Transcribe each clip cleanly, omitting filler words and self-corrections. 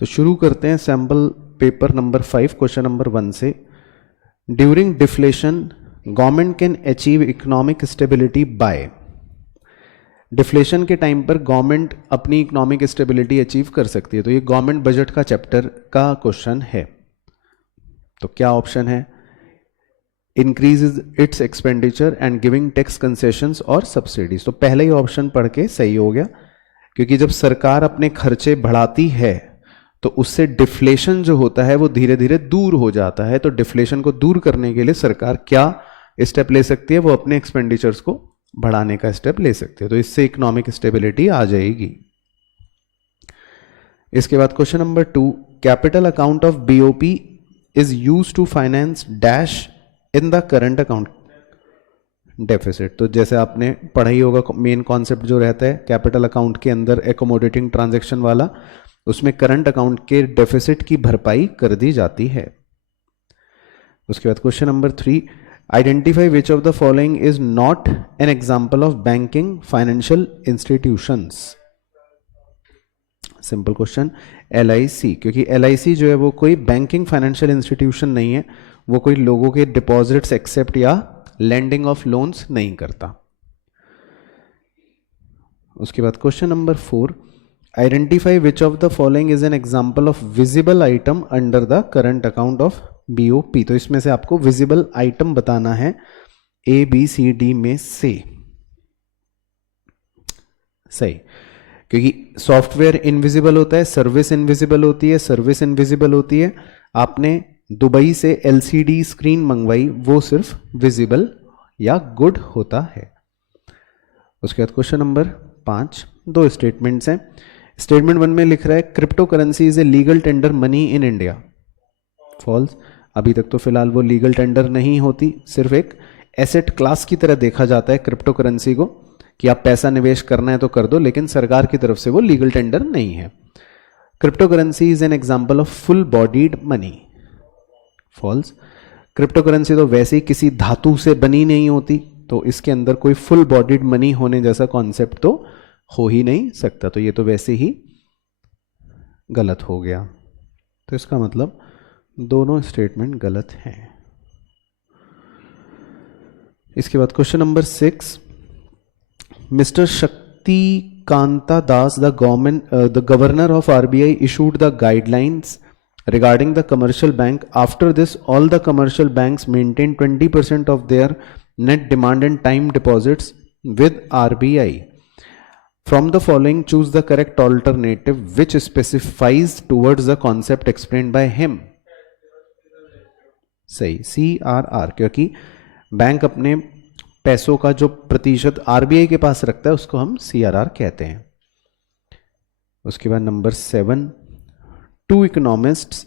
तो शुरू करते हैं sample paper number 5 question number 1 से। During deflation government can achieve economic stability by. Deflation के टाइम पर गवर्नमेंट अपनी इकोनॉमिक स्टेबिलिटी अचीव कर सकती है। तो ये गवर्नमेंट बजट का चैप्टर का क्वेश्चन है। तो क्या ऑप्शन है? Increase its expenditure and giving tax concessions और सब्सिडीज। तो पहले ही ऑप्शन पढ़ के सही हो गया, क्योंकि जब सरकार अपने खर्चे बढ़ाती है तो उससे डिफ्लेशन जो होता है वो धीरे धीरे दूर हो जाता है। तो डिफ्लेशन को दूर करने के लिए सरकार क्या स्टेप ले सकती है? वो अपने एक्सपेंडिचर्स को बढ़ाने का स्टेप ले सकती है। तो इससे इकोनॉमिक स्टेबिलिटी आ जाएगी। इसके बाद question number 2, capital account of BOP is used to finance dash in the current account deficit. तो जैसे आपने पढ़ा ही होगा, मेन कॉन्सेप्ट जो रहता है कैपिटल अकाउंट के अंदर एकोमोडेटिंग ट्रांजैक्शन वाला, उसमें करंट अकाउंट के डेफिसिट की भरपाई कर दी जाती है। उसके बाद question number 3, identify which of the following is not an example of banking financial institutions. Simple question, LIC, क्योंकि LIC जो है वो कोई बैंकिंग फाइनेंशियल इंस्टीट्यूशन नहीं है, वो कोई लोगों के डिपॉजिट्स एक्सेप्ट या लैंडिंग ऑफ लोन्स नहीं करता। उसके बाद question number 4, identify which of the following is an example of visible item under the current account of BOP। तो इसमें से आपको विजिबल आइटम बताना है ABCD में से। सही, क्योंकि सॉफ्टवेयर इनविजिबल होता है, सर्विस इनविजिबल होती है, सर्विस इनविजिबल होती है। आपने दुबई से LCD स्क्रीन मंगवाई, वो सिर्फ विजिबल या गुड होता है। उसके बाद क्वेश्चन नंबर 5, 2 स्टेटमेंट्स हैं। स्टेटमेंट 1 में लिख रहा है cryptocurrency is a legal tender money in India. False, अभी तक तो फिलहाल वो लीगल टेंडर नहीं होती, सिर्फ एक एसेट क्लास की तरह देखा जाता है क्रिप्टो करेंसी को, कि आप पैसा निवेश करना है तो कर दो, लेकिन सरकार की तरफ से वो लीगल टेंडर नहीं है। Cryptocurrency is an example of full bodied money. False, cryptocurrency तो वैसे ही किसी धातु से बनी नहीं होती, तो इसके अंदर कोई फुल बॉडीड मनी होने जैसा कॉन्सेप्ट तो हो ही नहीं सकता। तो ये तो वैसे ही गलत हो गया। तो इसका मतलब दोनों स्टेटमेंट गलत हैं। इसके बाद question number 6, mister Shaktikanta Das the governor of RBI issued the guidelines regarding the commercial bank. After this, all the commercial banks maintain 20% of their net demand and time deposits with RBI. From the following, choose the correct alternative which specifies towards the concept explained by him. सही, CRR, क्योंकि bank अपने पैसों का जो प्रतिशत RBI के पास रखता है उसको हम CRR कहते हैं। उसके बाद number 7, 2 economists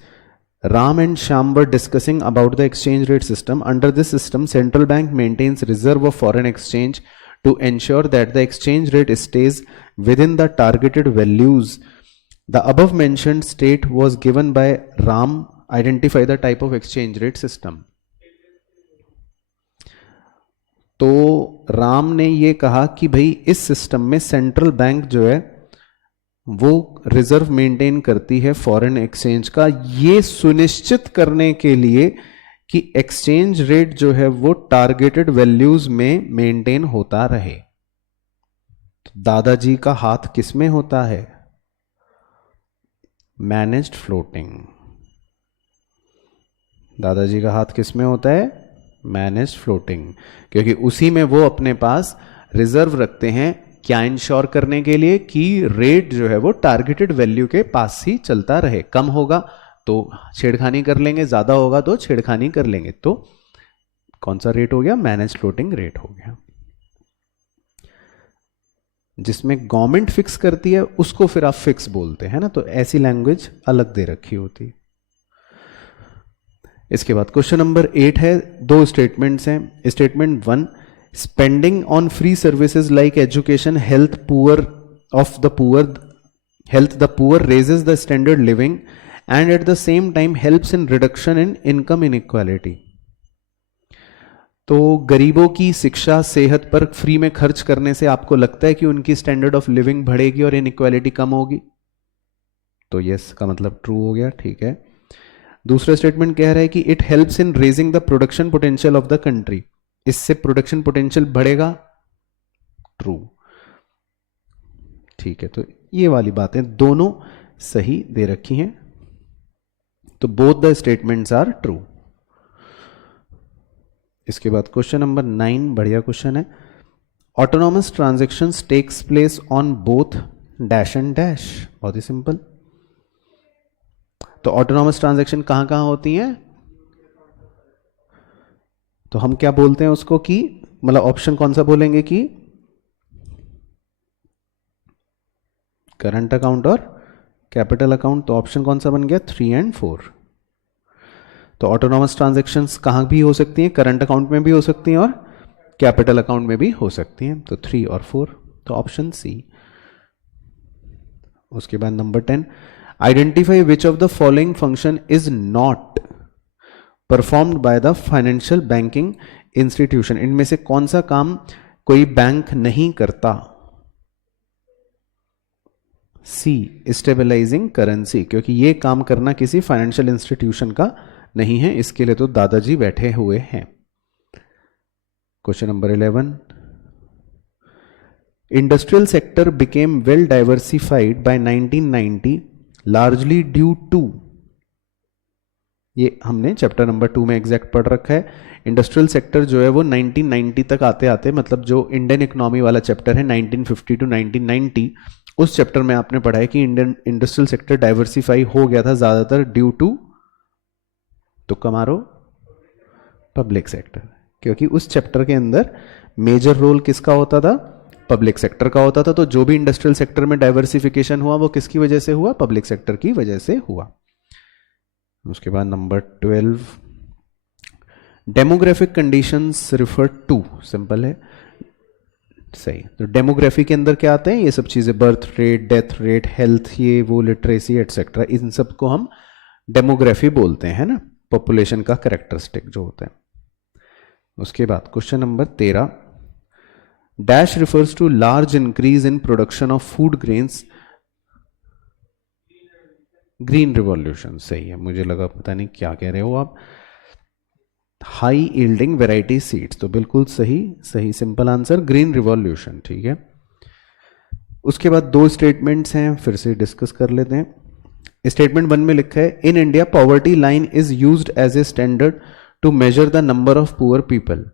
Ram and Shyam were discussing about the exchange rate system. Under this system, central bank maintains reserve of foreign exchange to ensure that the exchange rate stays within the targeted values. The above mentioned state was given by Ram. Identify the type of exchange rate system. तो राम ने ये कहा कि भाई इस system में central bank जो है वो रिजर्व मेंटेन करती है फॉरेन एक्सचेंज का, ये सुनिश्चित करने के लिए कि एक्सचेंज रेट जो है वो टारगेटेड वैल्यूज में मेंटेन होता रहे। तो दादाजी का हाथ किस में होता है? Managed floating. दादाजी का हाथ किस में होता है? मैनेज्ड फ्लोटिंग, क्योंकि उसी में वो अपने पास रिजर्व रखते हैं, क्या इंश्योर करने के लिए कि रेट जो है वो टारगेटेड वैल्यू के पास ही चलता रहे। कम होगा तो छेड़खानी कर लेंगे, ज्यादा होगा तो छेड़खानी कर लेंगे। तो कौन सा रेट हो गया? मैनेज्ड फ्लोटिंग रेट हो गया। जिसमें गवर्नमेंट फिक्स करती है उसको फिर आप फिक्स बोलते हैं ना, तो ऐसी लैंग्वेज अलग दे रखी होती। इसके बाद क्वेश्चन नंबर 8 है, 2 स्टेटमेंट्स हैं। Statement 1, spending on free services like education help the poor raises the standard living and at the same time helps in reduction in income inequality. तो गरीबों की शिक्षा सेहत पर फ्री में खर्च करने से आपको लगता है कि उनकी स्टैंडर्ड ऑफ लिविंग बढ़ेगी और इनइक्वालिटी कम होगी? तो यस का मतलब ट्रू हो गया, ठीक है। दूसरा स्टेटमेंट कह रहा है कि it helps in raising the production potential of the country, इससे प्रोडक्शन पोटेंशियल बढ़ेगा, ट्रू, ठीक है। तो ये वाली बातें दोनों सही दे रखी हैं, तो both the statements are true. इसके बाद क्वेश्चन नंबर 9, बढ़िया क्वेश्चन है। Autonomous transactions takes place on both dash and dash, बहुत ही सिंपल। तो ऑटोनॉमस ट्रांजैक्शन कहां कहां होती हैं, तो हम क्या बोलते हैं उसको कि, मतलब ऑप्शन कौन सा बोलेंगे कि करंट अकाउंट और कैपिटल अकाउंट, तो ऑप्शन कौन सा बन गया, 3 एंड 4। तो ऑटोनॉमस ट्रांजैक्शंस कहां भी हो सकती हैं, करंट अकाउंट में भी हो सकती हैं और कैपिटल अकाउंट में भी हो सकती हैं, तो 3 और 4, तो ऑप्शन सी। उसके बाद number 10, identify which of the following function is not performed by the financial banking institution, इनमें से कौन सा काम कोई बैंक नहीं करता। सी, स्टेबलाइजिंग करेंसी, क्योंकि ये काम करना किसी फाइनेंशियल इंस्टीट्यूशन का नहीं है, इसके लिए तो दादाजी बैठे हुए हैं। Question number 11, industrial sector became well diversified by 1990 largely due to, ये हमने चैप्टर नंबर 2 में एग्जैक्ट पढ़ रखा है। इंडस्ट्रियल सेक्टर जो है वो 1990 तक आते आते, मतलब जो इंडियन इकोनॉमी वाला चैप्टर है 1950 टू 1990, उस चैप्टर में आपने पढ़ा है कि इंडियन इंडस्ट्रियल सेक्टर डाइवर्सिफाई हो गया था ज्यादातर ड्यू टू, तो कमारो, पब्लिक सेक्टर, क्योंकि उस चैप्टर के अंदर मेजर रोल किसका होता था, पब्लिक सेक्टर का होता था। तो जो भी इंडस्ट्रियल सेक्टर में डाइवर्सिफिकेशन हुआ वो किसकी वजह से हुआ, पब्लिक सेक्टर की वजह से हुआ। उसके बाद number 12, demographic conditions refer to, simple है, सही। तो डेमोग्राफी के अंदर क्या आते हैं, ये सब चीजें, birth rate, death rate, health, ये वो, लिटरेसी एटसेट्रा, इन सब को हम डेमोग्राफी बोलते हैं ना, पॉपुलेशन का कैरेक्टरिस्टिक जो होता है। उसके बाद question number 13, dash refers to large increase in production of food grains, green revolution, सही है, मुझे लगा पता नहीं क्या कह रहे हो आप, हाई यील्डिंग वेराइटी सीड्स, तो बिल्कुल सही, सही सिंपल आंसर ग्रीन रिवॉल्यूशन, ठीक है। उसके बाद 2 स्टेटमेंट्स हैं, फिर से डिस्कस कर लेते हैं। स्टेटमेंट 1 में लिखा है, in India poverty line is used as a standard to measure the number of poor people,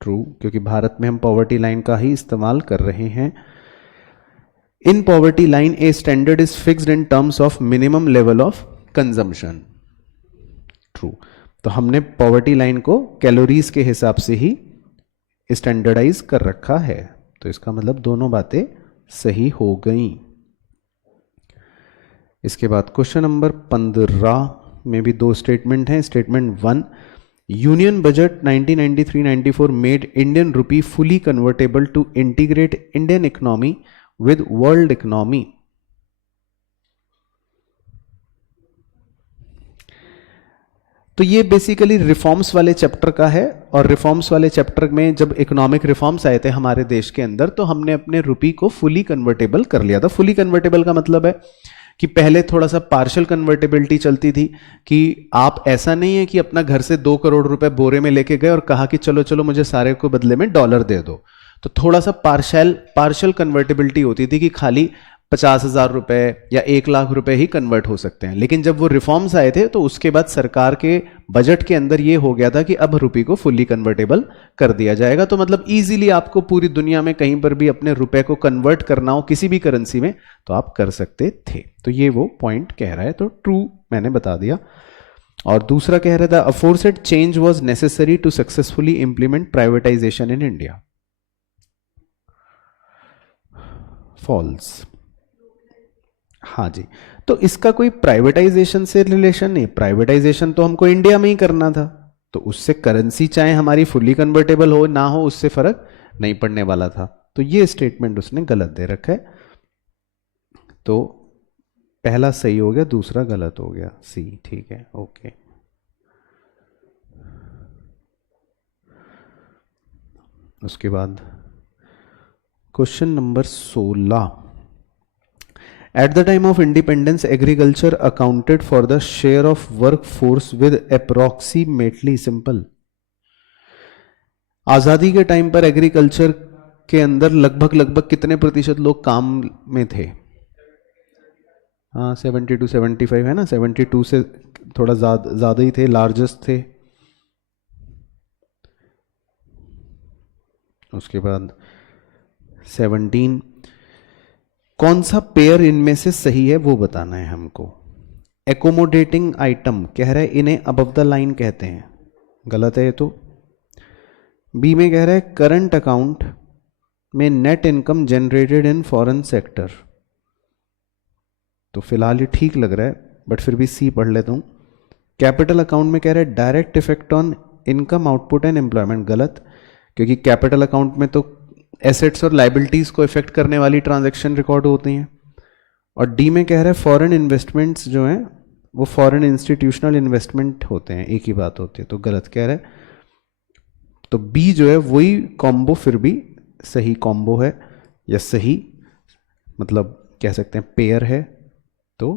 true, क्योंकि भारत में हम पॉवर्टी लाइन का ही इस्तेमाल कर रहे हैं। In poverty line a standard is fixed in terms of minimum level of consumption, true, तो हमने पॉवर्टी लाइन को कैलोरीज के हिसाब से ही स्टैंडर्डाइज कर रखा है, तो इसका मतलब दोनों बातें सही हो गई। इसके बाद क्वेश्चन नंबर 15 में भी 2 स्टेटमेंट हैं। Statement 1, union budget 1993-94 made Indian rupee fully convertible to integrate Indian economy with world economy, तो ये बेसिकली रिफॉर्म्स वाले चैप्टर का है, और रिफॉर्म्स वाले चैप्टर में जब इकोनॉमिक रिफॉर्म्स आए थे हमारे देश के अंदर, तो हमने अपने रुपी को फुली कन्वर्टेबल कर लिया था। फुली कन्वर्टेबल का मतलब है कि पहले थोड़ा सा पार्शियल कन्वर्टेबिलिटी चलती थी, कि आप ऐसा नहीं है कि अपना घर से 2 करोड़ रुपए बोरे में लेके गए और कहा कि चलो चलो मुझे सारे को बदले में डॉलर दे दो, तो थोड़ा सा पार्शियल कन्वर्टेबिलिटी होती थी कि खाली 50,000 रुपए या 1 लाख रुपए ही कन्वर्ट हो सकते हैं। लेकिन जब वो रिफॉर्म्स आए थे तो उसके बाद सरकार के बजट के अंदर ये हो गया था कि अब रुपये को फुल्ली कन्वर्टेबल कर दिया जाएगा, तो मतलब इजीली आपको पूरी दुनिया में कहीं पर भी अपने रुपए को कन्वर्ट करना हो किसी भी करेंसी में तो आप कर सकते थे। तो ये वो पॉइंट कह रहा है, तो ट्रू मैंने बता दिया। और दूसरा कह रहा था, aforesaid change was necessary to successfully implement privatisation in India, false. हाँ जी, तो इसका कोई प्राइवेटाइजेशन से रिलेशन नहीं, प्राइवेटाइजेशन तो हमको इंडिया में ही करना था, तो उससे करेंसी चाहे हमारी फुल्ली कन्वर्टेबल हो ना हो उससे फर्क नहीं पड़ने वाला था। तो ये स्टेटमेंट उसने गलत दे रखा है, तो पहला सही हो गया, दूसरा गलत हो गया, सी, ठीक है, ओके। उसके बाद question number 16, eight the time of independence agriculture accounted for the share of work force with approximately, simple, आजादी के टाइम पर एग्रीकल्चर के अंदर लगभग कितने प्रतिशत लोग काम में थे? हाँ 72-75 है ना, 72 से थोड़ा ज्यादा ही थे, लार्जेस्ट थे। उसके बाद 17, कौन सा पेयर इनमें से सही है वो बताना है हमको। एकोमोडेटिंग आइटम कह रहा है इन्हें अबव द लाइन कहते हैं, गलत है ये तो। बी में कह रहा है करंट अकाउंट में net income generated in foreign sector, तो फिलहाल ये ठीक लग रहा है बट फिर भी सी पढ़ लेता हूं। कैपिटल अकाउंट में कह रहा है direct effect on income output and employment, गलत, क्योंकि कैपिटल अकाउंट में तो एसेट्स और लाइबिलिटीज को इफेक्ट करने वाली ट्रांजैक्शन रिकॉर्ड होती हैं। और डी में कह रहा है फॉरेन इन्वेस्टमेंट्स जो हैं वो फॉरेन इंस्टीट्यूशनल इन्वेस्टमेंट होते हैं, एक ही बात होती है, तो गलत कह रहा है। तो बी जो है वही कॉम्बो फिर भी सही कॉम्बो है, या सही मतलब कह सकते हैं पेयर है, तो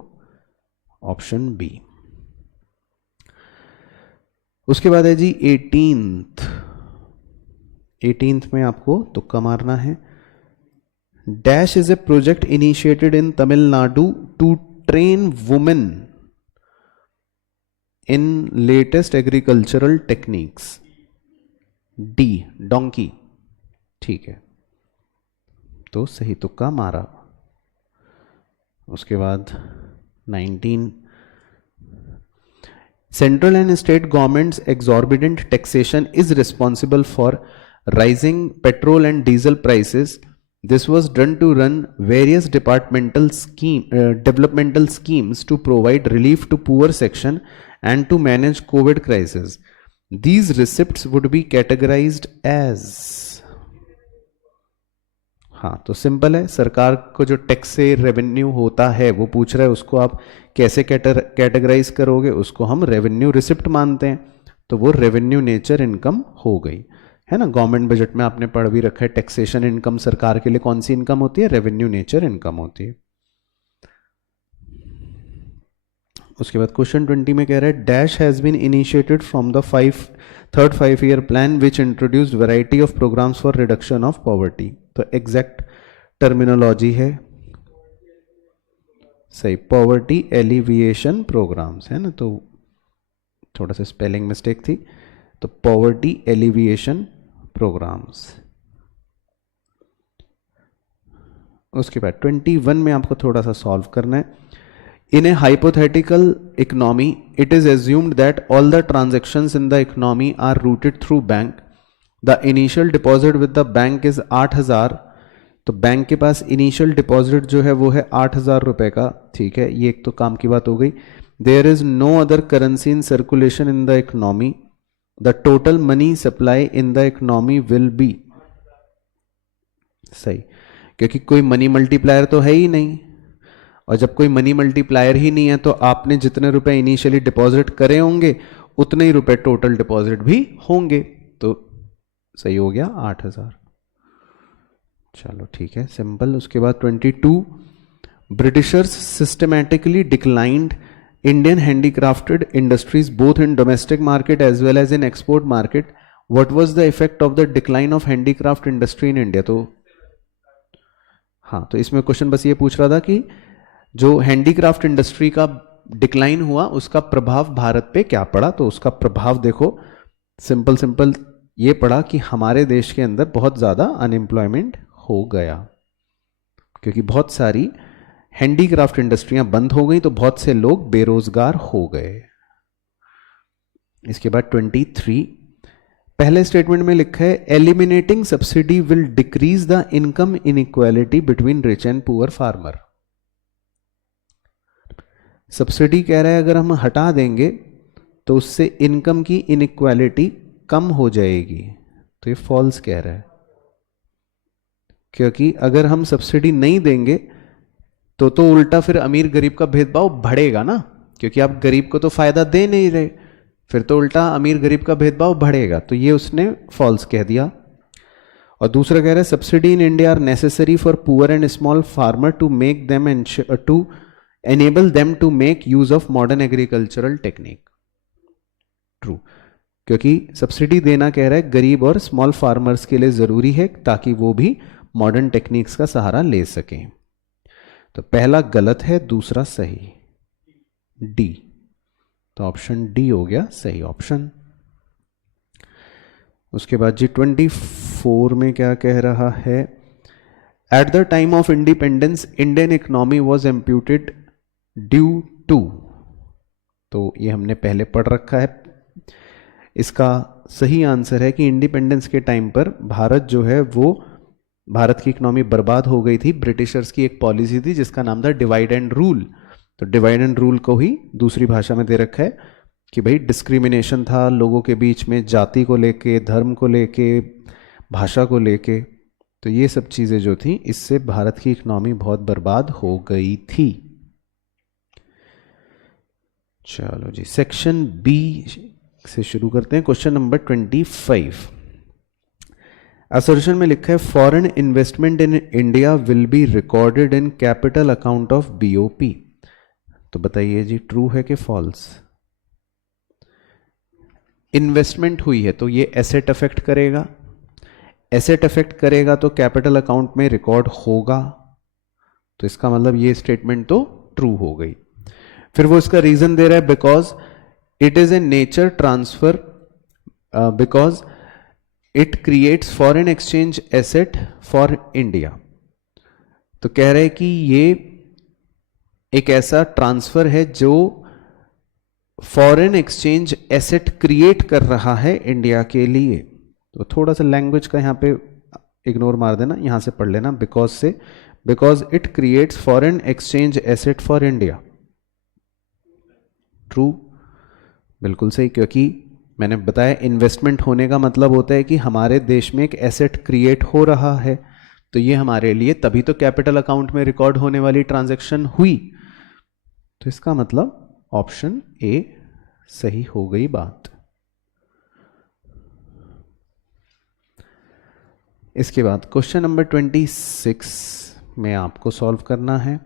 ऑप्शन बी। उसके बाद है जी 18th में आपको तुक्का मारना है। Dash is a project initiated in Tamil Nadu to train women in latest agricultural techniques. D donkey, ठीक है, तो सही तुक्का मारा। उसके बाद 19, central and state governments exorbitant taxation is responsible for rising petrol and diesel prices. This was done to run various developmental schemes to provide relief to poor section and to manage COVID crisis. These receipts would be categorized as, हाँ तो simple है, सरकार को जो tax से revenue होता है वो पूछ रहा है, उसको आप कैसे कैटेगराइज करोगे, उसको हम रेवेन्यू रिसिप्ट मानते हैं, तो वो रेवेन्यू नेचर इनकम हो गई, है ना। गवर्नमेंट बजट में आपने पढ़ भी रखा है टैक्सेशन इनकम सरकार के लिए कौन सी इनकम होती है, रेवेन्यू नेचर इनकम होती है। उसके बाद क्वेश्चन 20 में कह रहा है dash has been initiated from the third 5-year plan which introduced variety of programmes for reduction of poverty. तो एग्जैक्ट टर्मिनोलॉजी है सही, पॉवर्टी एलिविएशन प्रोग्राम्स, है ना, तो थोड़ा सा स्पेलिंग मिस्टेक थी, तो पॉवर्टी एलिविएशन प्रोग्राम्स। उसके बाद 21 में आपको थोड़ा सा सॉल्व करना है। In a hypothetical economy it is assumed that all the transactions in the economy are routed through bank. The initial deposit with the bank is 8,000, तो बैंक के पास इनिशियल डिपॉजिट जो है वो है 8,000 रुपए का, ठीक है, ये एक तो काम की बात हो गई। There is no other currency in circulation in the economy, the total money supply in the economy will be, सही, क्योंकि कोई मनी मल्टीप्लायर तो है ही नहीं, और जब कोई मनी मल्टीप्लायर ही नहीं है तो आपने जितने रुपए इनिशियली डिपॉजिट करे होंगे उतने ही रुपए टोटल डिपॉजिट भी होंगे, तो सही हो गया 8,000। चलो ठीक है, सिंपल। उसके बाद 22, Britishers systematically declined Indian handicrafted industries both in domestic market as well as in export market. What was the effect of the decline of handicraft industry in India. तो हाँ, तो इसमें क्वेश्चन बस ये पूछ रहा था कि जो हैंडीक्राफ्ट इंडस्ट्री का डिक्लाइन हुआ उसका प्रभाव भारत पे क्या पड़ा। तो उसका प्रभाव देखो, सिंपल ये पड़ा कि हमारे देश के अंदर बहुत ज़्यादा अनएम्प्लॉयमेंट हो गया, क्योंकि बहुत सारी हैंडीक्राफ्ट इंडस्ट्रियां बंद हो गई तो बहुत से लोग बेरोजगार हो गए। इसके बाद 23, पहले स्टेटमेंट में लिखा है eliminating subsidy will decrease the income inequality between rich and poor farmer. Subsidy कह रहा है अगर हम हटा देंगे तो उससे इनकम की इनइक्वालिटी कम हो जाएगी, तो ये फॉल्स कह रहा है, क्योंकि अगर हम सब्सिडी नहीं देंगे तो उल्टा फिर अमीर गरीब का भेदभाव बढ़ेगा ना, क्योंकि आप गरीब को तो फायदा दे नहीं रहे, फिर तो उल्टा अमीर गरीब का भेदभाव बढ़ेगा, तो ये उसने फॉल्स कह दिया। और दूसरा कह रहा है subsidy in India are necessary for poor and small farmer to make them to enable them to make use of modern agricultural technique. True, क्योंकि सब्सिडी देना कह रहा है गरीब और स्मॉल फार्मर्स के लिए जरूरी है ताकि वो भी मॉडर्न टेक्निक्स का सहारा ले सकें। तो पहला गलत है, दूसरा सही, डी। तो ऑप्शन डी हो गया सही ऑप्शन। उसके बाद जी 24 में क्या कह रहा है, at the time of independence Indian economy was amputated due to. तो ये हमने पहले पढ़ रखा है। इसका सही आंसर है कि इंडिपेंडेंस के टाइम पर भारत जो है वो, भारत की इकोनॉमी बर्बाद हो गई थी। ब्रिटिशर्स की एक पॉलिसी थी जिसका नाम था डिवाइड एंड रूल। तो डिवाइड एंड रूल को ही दूसरी भाषा में दे रखा है कि भाई डिस्क्रिमिनेशन था लोगों के बीच में, जाति को लेके, धर्म को लेके, भाषा को लेके। तो ये सब चीज़ें जो थी इससे भारत की इकोनॉमी बहुत बर्बाद हो गई थी। चलो जी, सेक्शन बी से शुरू करते हैं। Question number 25। असर्शन में लिखा है foreign investment in India will be recorded in capital account of BOP. तो बताइए जी, ट्रू है कि फॉल्स? इन्वेस्टमेंट हुई है तो ये एसेट अफेक्ट करेगा, एसेट अफेक्ट करेगा तो कैपिटल अकाउंट में रिकॉर्ड होगा। तो इसका मतलब ये स्टेटमेंट तो ट्रू हो गई। फिर वो इसका रीजन दे रहा है because it is a nature transfer, because it creates foreign exchange asset for India. तो कह रहे हैं कि ये एक ऐसा ट्रांसफर है जो फॉरेन एक्सचेंज एसेट क्रिएट कर रहा है इंडिया के लिए। तो थोड़ा सा लैंग्वेज का यहां पे इग्नोर मार देना, यहां से पढ़ लेना बिकॉज से, because it creates foreign exchange asset for India. True, बिल्कुल सही, क्योंकि मैंने बताया इन्वेस्टमेंट होने का मतलब होता है कि हमारे देश में एक एसेट क्रिएट हो रहा है। तो ये हमारे लिए तभी तो कैपिटल अकाउंट में रिकॉर्ड होने वाली ट्रांजैक्शन हुई। तो इसका मतलब ऑप्शन ए सही हो गई बात। इसके बाद क्वेश्चन नंबर 26 में आपको सॉल्व करना है।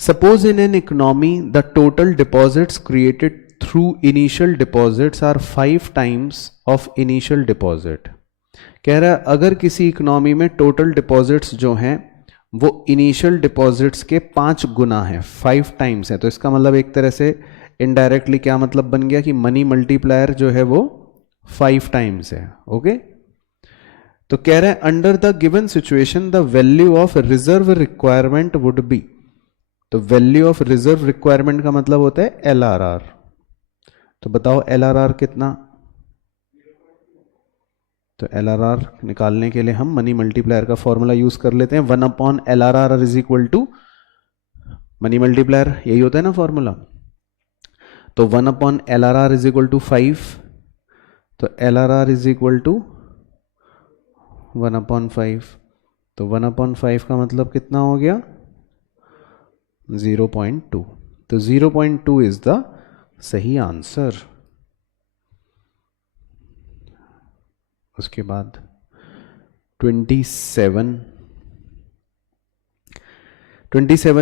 Suppose in an economy the total deposits created through initial deposits are 5 times of initial deposit. कह रहा है अगर किसी इकोनॉमी में टोटल डिपॉजिट्स जो हैं वो इनिशियल डिपॉजिट्स के 5 गुना है, 5 times है। तो इसका मतलब एक तरह से इनडायरेक्टली क्या मतलब बन गया कि मनी मल्टीप्लायर जो है वो 5 times है। ओके, तो कह रहा है under the given situation the value of reserve requirement would be. तो वैल्यू ऑफ रिजर्व रिक्वायरमेंट का मतलब होता है LRR। तो बताओ LRR कितना? तो LRR निकालने के लिए हम मनी मल्टीप्लायर का फॉर्मूला यूज कर लेते हैं। 1/LRR is equal to money multiplier, यही होता है ना फॉर्मूला। तो 1/LRR इज इक्वल टू 5। तो LRR इज इक्वल टू 1/5। तो 1/5 का मतलब कितना हो गया? 0.2। तो 0.2 इज द सही आंसर। उसके बाद 27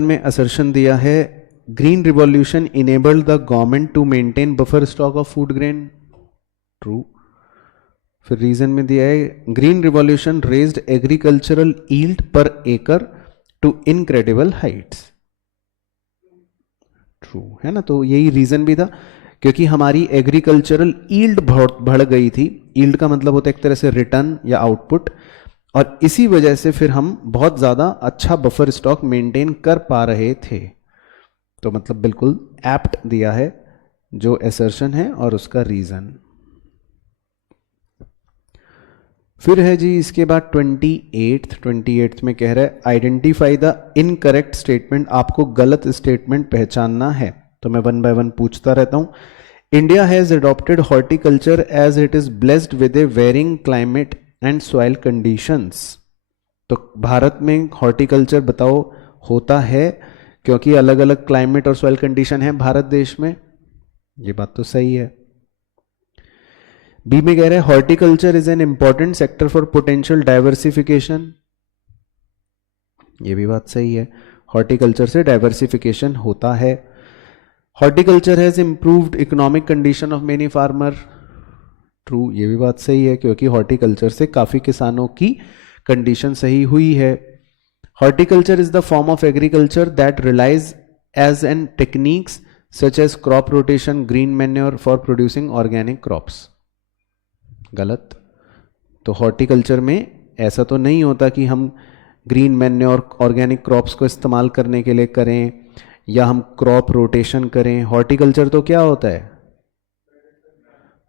में असर्शन दिया है green revolution enabled the government to maintain buffer stock of food grain. True. फिर रीजन में दिया है green revolution raised agricultural yield per acre to incredible Heights. True है ना। तो यही रीजन भी था क्योंकि हमारी एग्रीकल्चरल यील्ड बहुत बढ़ गई थी। यील्ड का मतलब होता है एक तरह से रिटर्न या आउटपुट, और इसी वजह से फिर हम बहुत ज्यादा अच्छा बफर स्टॉक मेंटेन कर पा रहे थे। तो मतलब बिल्कुल एप्ट दिया है जो असर्शन है और उसका रीजन। फिर है जी इसके बाद 28 में कह रहा है आइडेंटिफाई द इनकरेक्ट स्टेटमेंट। आपको गलत स्टेटमेंट पहचानना है। तो मैं 1 by 1 पूछता रहता हूं। India has adopted horticulture as it is blessed with a varying climate and soil conditions. तो भारत में हॉर्टिकल्चर बताओ होता है क्योंकि अलग अलग क्लाइमेट और सॉइल कंडीशन है भारत देश में। ये बात तो सही है। बी में कह रहे हैं horticulture is an important sector for potential diversification, ये भी बात सही है, हॉर्टिकल्चर से डाइवर्सिफिकेशन होता है। Horticulture has improved economic condition of many farmer, true, ये भी बात सही है क्योंकि हॉर्टिकल्चर से काफी किसानों की कंडीशन सही हुई है। Horticulture is the form of agriculture that relies as an techniques such as crop rotation, green manure for producing organic crops, गलत। तो हॉर्टिकल्चर में ऐसा तो नहीं होता कि हम ग्रीन मैन्योर ऑर्गेनिक क्रॉप्स को इस्तेमाल करने के लिए करें या हम क्रॉप रोटेशन करें। हॉर्टिकल्चर तो क्या होता है,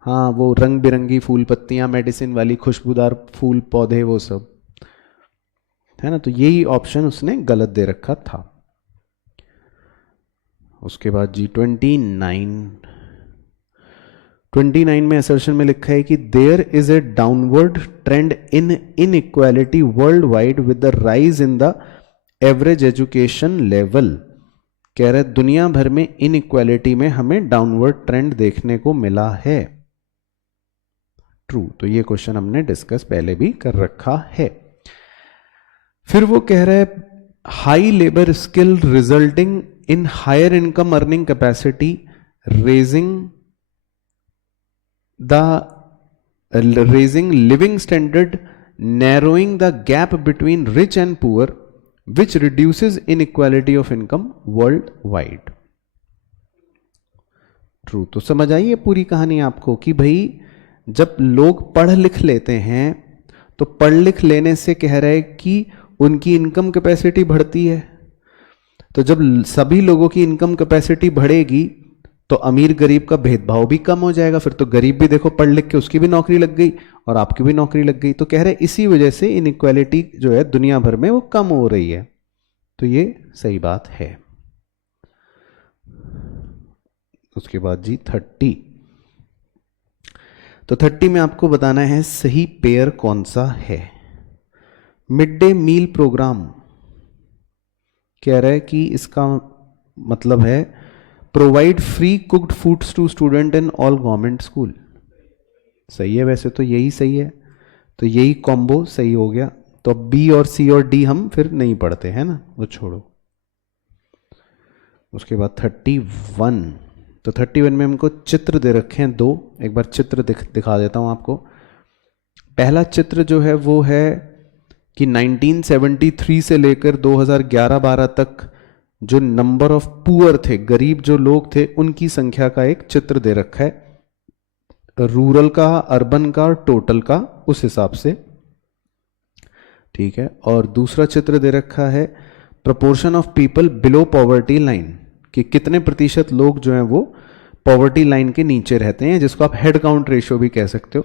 हाँ वो रंग बिरंगी फूल पत्तियां, मेडिसिन वाली खुशबूदार फूल पौधे, वो सब है ना। तो यही ऑप्शन उसने गलत दे रखा था। उसके बाद जी 29 में असर्शन में लिखा है कि there is a downward trend in inequality world wide with the rise in the average education level. कह रहे दुनिया भर में इनइक्वालिटी में हमें डाउनवर्ड ट्रेंड देखने को मिला है, ट्रू। तो ये क्वेश्चन हमने डिस्कस पहले भी कर रखा है। फिर वो कह रहा है high labour skill resulting in higher income earning capacity, raising living standard, narrowing the gap between rich and poor, which reduces inequality of income worldwide. True. तो समझ आई है पूरी कहानी आपको कि भाई जब लोग पढ़ लिख लेते हैं तो पढ़ लिख लेने से कह रहे हैं कि उनकी इनकम कैपेसिटी बढ़ती है। तो जब सभी लोगों की इनकम कैपेसिटी बढ़ेगी तो अमीर गरीब का भेदभाव भी कम हो जाएगा। फिर तो गरीब भी देखो पढ़ लिख के उसकी भी नौकरी लग गई और आपकी भी नौकरी लग गई। तो कह रहे इसी वजह से इनइक्वालिटी जो है दुनिया भर में वो कम हो रही है। तो ये सही बात है। उसके बाद जी 30, तो 30 में आपको बताना है सही पेयर कौन सा है। मिड डे मील प्रोग्राम कह रहा है कि इसका मतलब है provide free cooked foods to student in all government school. सही है, वैसे तो यही सही है, तो यही कॉम्बो सही हो गया। तो बी और सी और डी हम फिर नहीं पढ़ते हैं ना, वो छोड़ो। उसके बाद 31, तो 31 में हमको चित्र दे रखे हैं दो, एक बार चित्र दिखा देता हूं आपको। पहला चित्र जो है वो है कि 1973 से लेकर 2011-12 तक जो नंबर ऑफ पुअर थे, गरीब जो लोग थे, उनकी संख्या का एक चित्र दे रखा है, रूरल का, अर्बन का, टोटल का, उस हिसाब से, ठीक है। और दूसरा चित्र दे रखा है proportion of people below poverty line, कि कितने प्रतिशत लोग जो हैं वो पॉवर्टी लाइन के नीचे रहते हैं, जिसको आप हेड काउंट रेशियो भी कह सकते हो।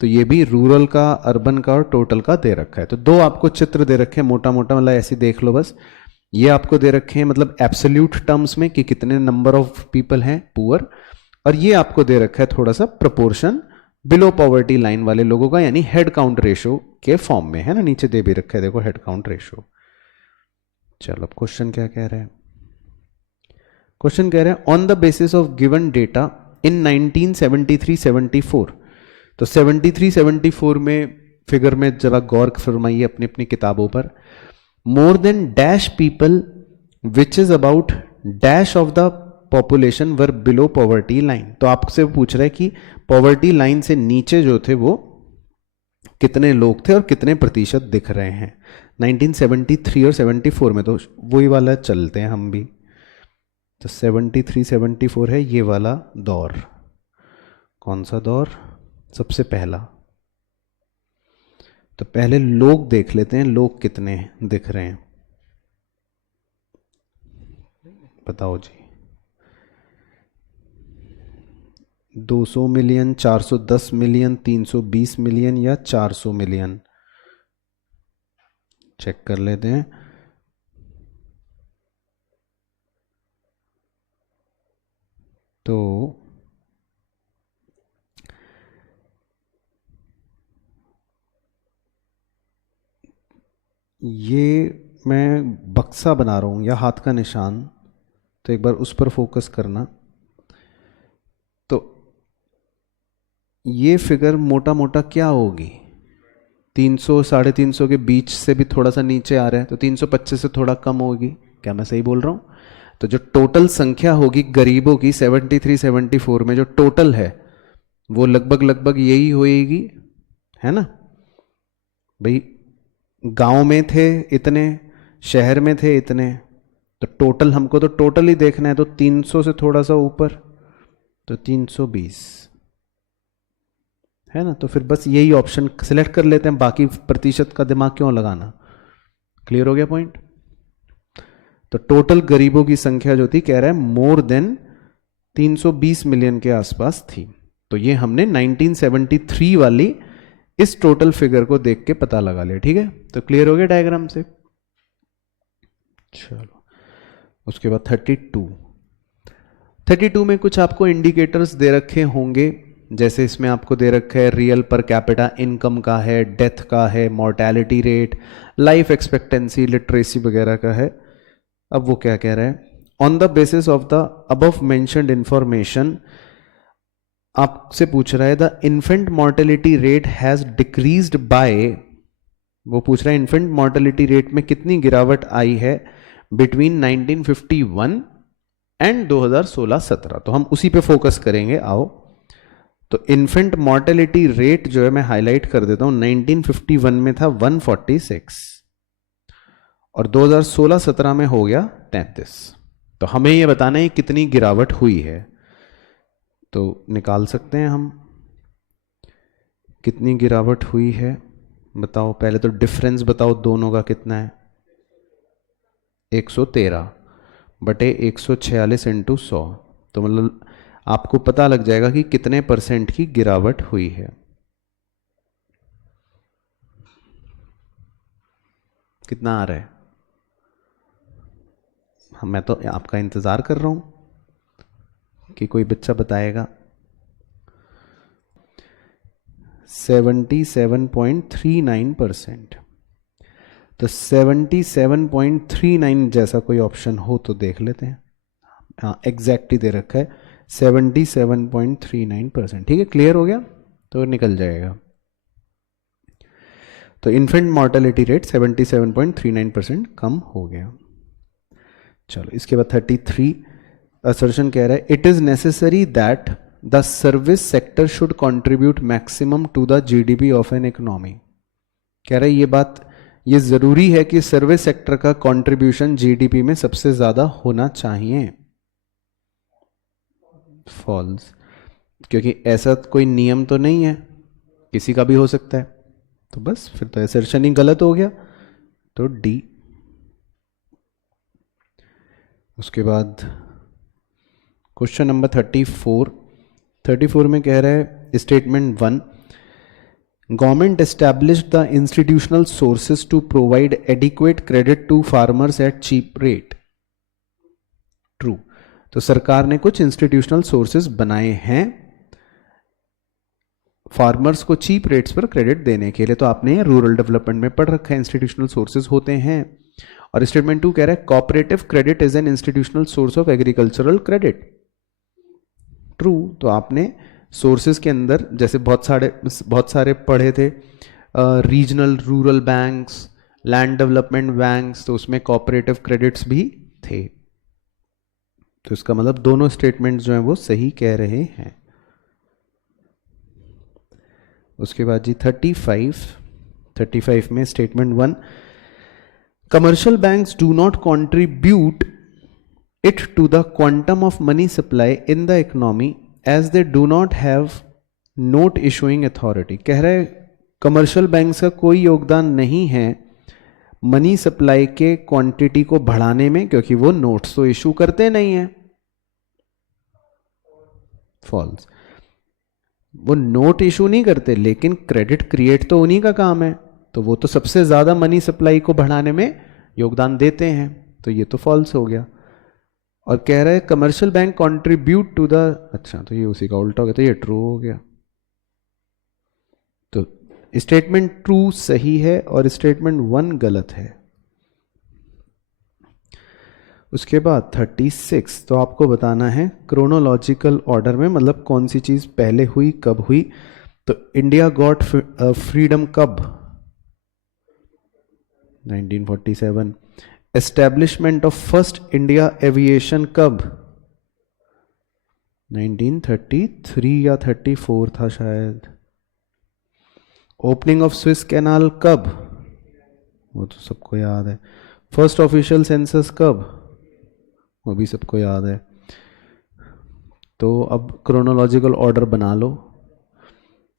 तो ये भी रूरल का, अर्बन का और टोटल का दे रखा है। तो दो आपको चित्र दे रखे हैं मोटा मोटा, मतलब ऐसे देख लो बस। ये आपको दे रखे हैं मतलब एब्सोल्यूट टर्म्स में कि कितने नंबर ऑफ पीपल हैं पुअर, और ये आपको दे रखा है थोड़ा सा प्रोपोर्शन बिलो पॉवर्टी लाइन वाले लोगों का, यानी हेड काउंट रेशियो के फॉर्म में, है ना। नीचे दे भी रखा है देखो हेड काउंट रेशियो। चलो अब क्वेश्चन क्या कह रहे हैं। क्वेश्चन कह रहे हैं on the basis of given data in 1973-74। तो 73-74 में फिगर में जरा गौर फरमाइए अपनी अपनी किताबों पर। More than dash people which is about dash of the population were below poverty line. तो आपसे पूछ रहा है कि पॉवर्टी लाइन से नीचे जो थे वो कितने लोग थे और कितने प्रतिशत दिख रहे हैं। 1973 और 74 में तो वही वाला चलते हैं हम भी। तो 73-74 है ये वाला दौर। कौन सा दौर? सबसे पहला। तो पहले लोग देख लेते हैं, लोग कितने दिख रहे हैं, बताओ जी। 200 मिलियन, 410 मिलियन, 320 मिलियन या 400 मिलियन? चेक कर लेते हैं। तो ये मैं बक्सा बना रहा हूं या हाथ का निशान, तो एक बार उस पर फोकस करना। तो ये फिगर मोटा मोटा क्या होगी, 300 350 के बीच से भी थोड़ा सा नीचे आ रहा है, तो 325 से थोड़ा कम होगी। क्या मैं सही बोल रहा हूँ? तो जो टोटल संख्या होगी गरीबों की 73 74 में, जो टोटल है वो लगभग लगभग यही होएगी, है ना भाई? गांव में थे इतने, शहर में थे इतने, तो टोटल हमको तो टोटल ही देखना है, तो 300 से थोड़ा सा ऊपर, तो 320, है ना? तो फिर बस यही ऑप्शन सिलेक्ट कर लेते हैं, बाकी प्रतिशत का दिमाग क्यों लगाना। क्लियर हो गया पॉइंट? तो टोटल गरीबों की संख्या जो थी, कह रहा है मोर देन 320 मिलियन के आसपास थी। तो ये हमने 1973 वाली इस टोटल फिगर को देख के पता लगा लिया। ठीक है, तो क्लियर हो गया डायग्राम से? चलो, उसके बाद 32 में कुछ आपको इंडिकेटर्स दे रखे होंगे, जैसे इसमें आपको दे रखा है रियल पर कैपिटा इनकम का है, डेथ का है, mortality rate, life expectancy, literacy वगैरह का है। अब वो क्या कह रहा है, on the basis of the above mentioned information, आपसे पूछ रहा है the infant mortality rate has decreased bye, वो पूछ रहा है इन्फेंट मॉर्टेलिटी रेट में कितनी गिरावट आई है बिटवीन 1951 एंड 2016-17। तो हम उसी पे फोकस करेंगे। आओ, तो इन्फेंट मॉर्टेलिटी रेट जो है मैं हाईलाइट कर देता हूं, 1951 में था 146 और 2016-17 में हो गया 33। तो हमें यह बताना है कितनी गिरावट हुई है, तो निकाल सकते हैं हम कितनी गिरावट हुई है। बताओ, पहले तो डिफरेंस बताओ दोनों का कितना है। 113 बटे 146 इंटू 100, तो मतलब आपको पता लग जाएगा कि कितने परसेंट की गिरावट हुई है। कितना आ रहा है? मैं तो आपका इंतजार कर रहा हूं कि कोई बच्चा बताएगा। 77.39%। तो 77.39 जैसा कोई ऑप्शन हो तो देख लेते हैं। हाँ, एग्जैक्ट ही दे रखा है 77.39%। ठीक है, क्लियर हो गया, तो निकल जाएगा। तो इन्फेंट मॉर्टेलिटी रेट 77.39% कम हो गया। चलो, इसके बाद 33 असर्शन कह रहा है it is necessary that the service sector should contribute maximum to the GDP of an economy. कह रहा है ये बात, ये जरूरी है कि सर्विस सेक्टर का कंट्रीब्यूशन जीडीपी में सबसे ज्यादा होना चाहिए। फॉल्स, क्योंकि ऐसा कोई नियम तो नहीं है, किसी का भी हो सकता है, तो बस फिर तो असर्शन ही गलत हो गया, तो डी। उसके बाद क्वेश्चन नंबर 34 में कह रहा है statement 1, government established the institutional sources to provide adequate credit to farmers at cheap rate. True, तो सरकार ने कुछ इंस्टीट्यूशनल सोर्सेज बनाए हैं फार्मर्स को चीप रेट्स पर क्रेडिट देने के लिए। तो आपने रूरल डेवलपमेंट में पढ़ रखा है इंस्टीट्यूशनल सोर्सेज होते हैं। और स्टेटमेंट 2 कह रहा है cooperative credit is an institutional source of agricultural credit. True, तो आपने सोर्सेज के अंदर जैसे बहुत सारे पढ़े थे, regional rural banks, land development banks, तो उसमें कोऑपरेटिव क्रेडिट्स भी थे। तो इसका मतलब दोनों स्टेटमेंट्स जो हैं वो सही कह रहे हैं। उसके बाद जी 35 में statement 1, commercial banks do not contribute it to the quantum of money supply in the economy as they do not have note issuing authority। कह रहे कमर्शियल बैंक्स का कोई योगदान नहीं है मनी सप्लाई के क्वांटिटी को बढ़ाने में, क्योंकि वो नोट्स तो इशू करते नहीं है। फॉल्स, वो नोट इशू नहीं करते, लेकिन क्रेडिट क्रिएट तो उन्हीं का काम है, तो वो तो सबसे ज्यादा मनी सप्लाई को बढ़ाने में योगदान देते हैं, तो ये तो फॉल्स हो गया। और कह रहा है commercial bank contribute to the, अच्छा तो ये उसी का उल्टा हो गया, तो ये ट्रू हो गया। तो स्टेटमेंट 2 सही है और स्टेटमेंट 1 गलत है। उसके बाद 36, तो आपको बताना है क्रोनोलॉजिकल ऑर्डर में, मतलब कौन सी चीज़ पहले हुई, कब हुई। तो इंडिया गॉट फ्रीडम कब? 1947। Establishment of first India aviation कब? 1933 या 34 था शायद। ओपनिंग ऑफ स्विस कैनाल कब? वो तो सबको याद है। फर्स्ट ऑफिशियल सेंसस कब? वो भी सबको याद है। तो अब क्रोनोलॉजिकल ऑर्डर बना लो,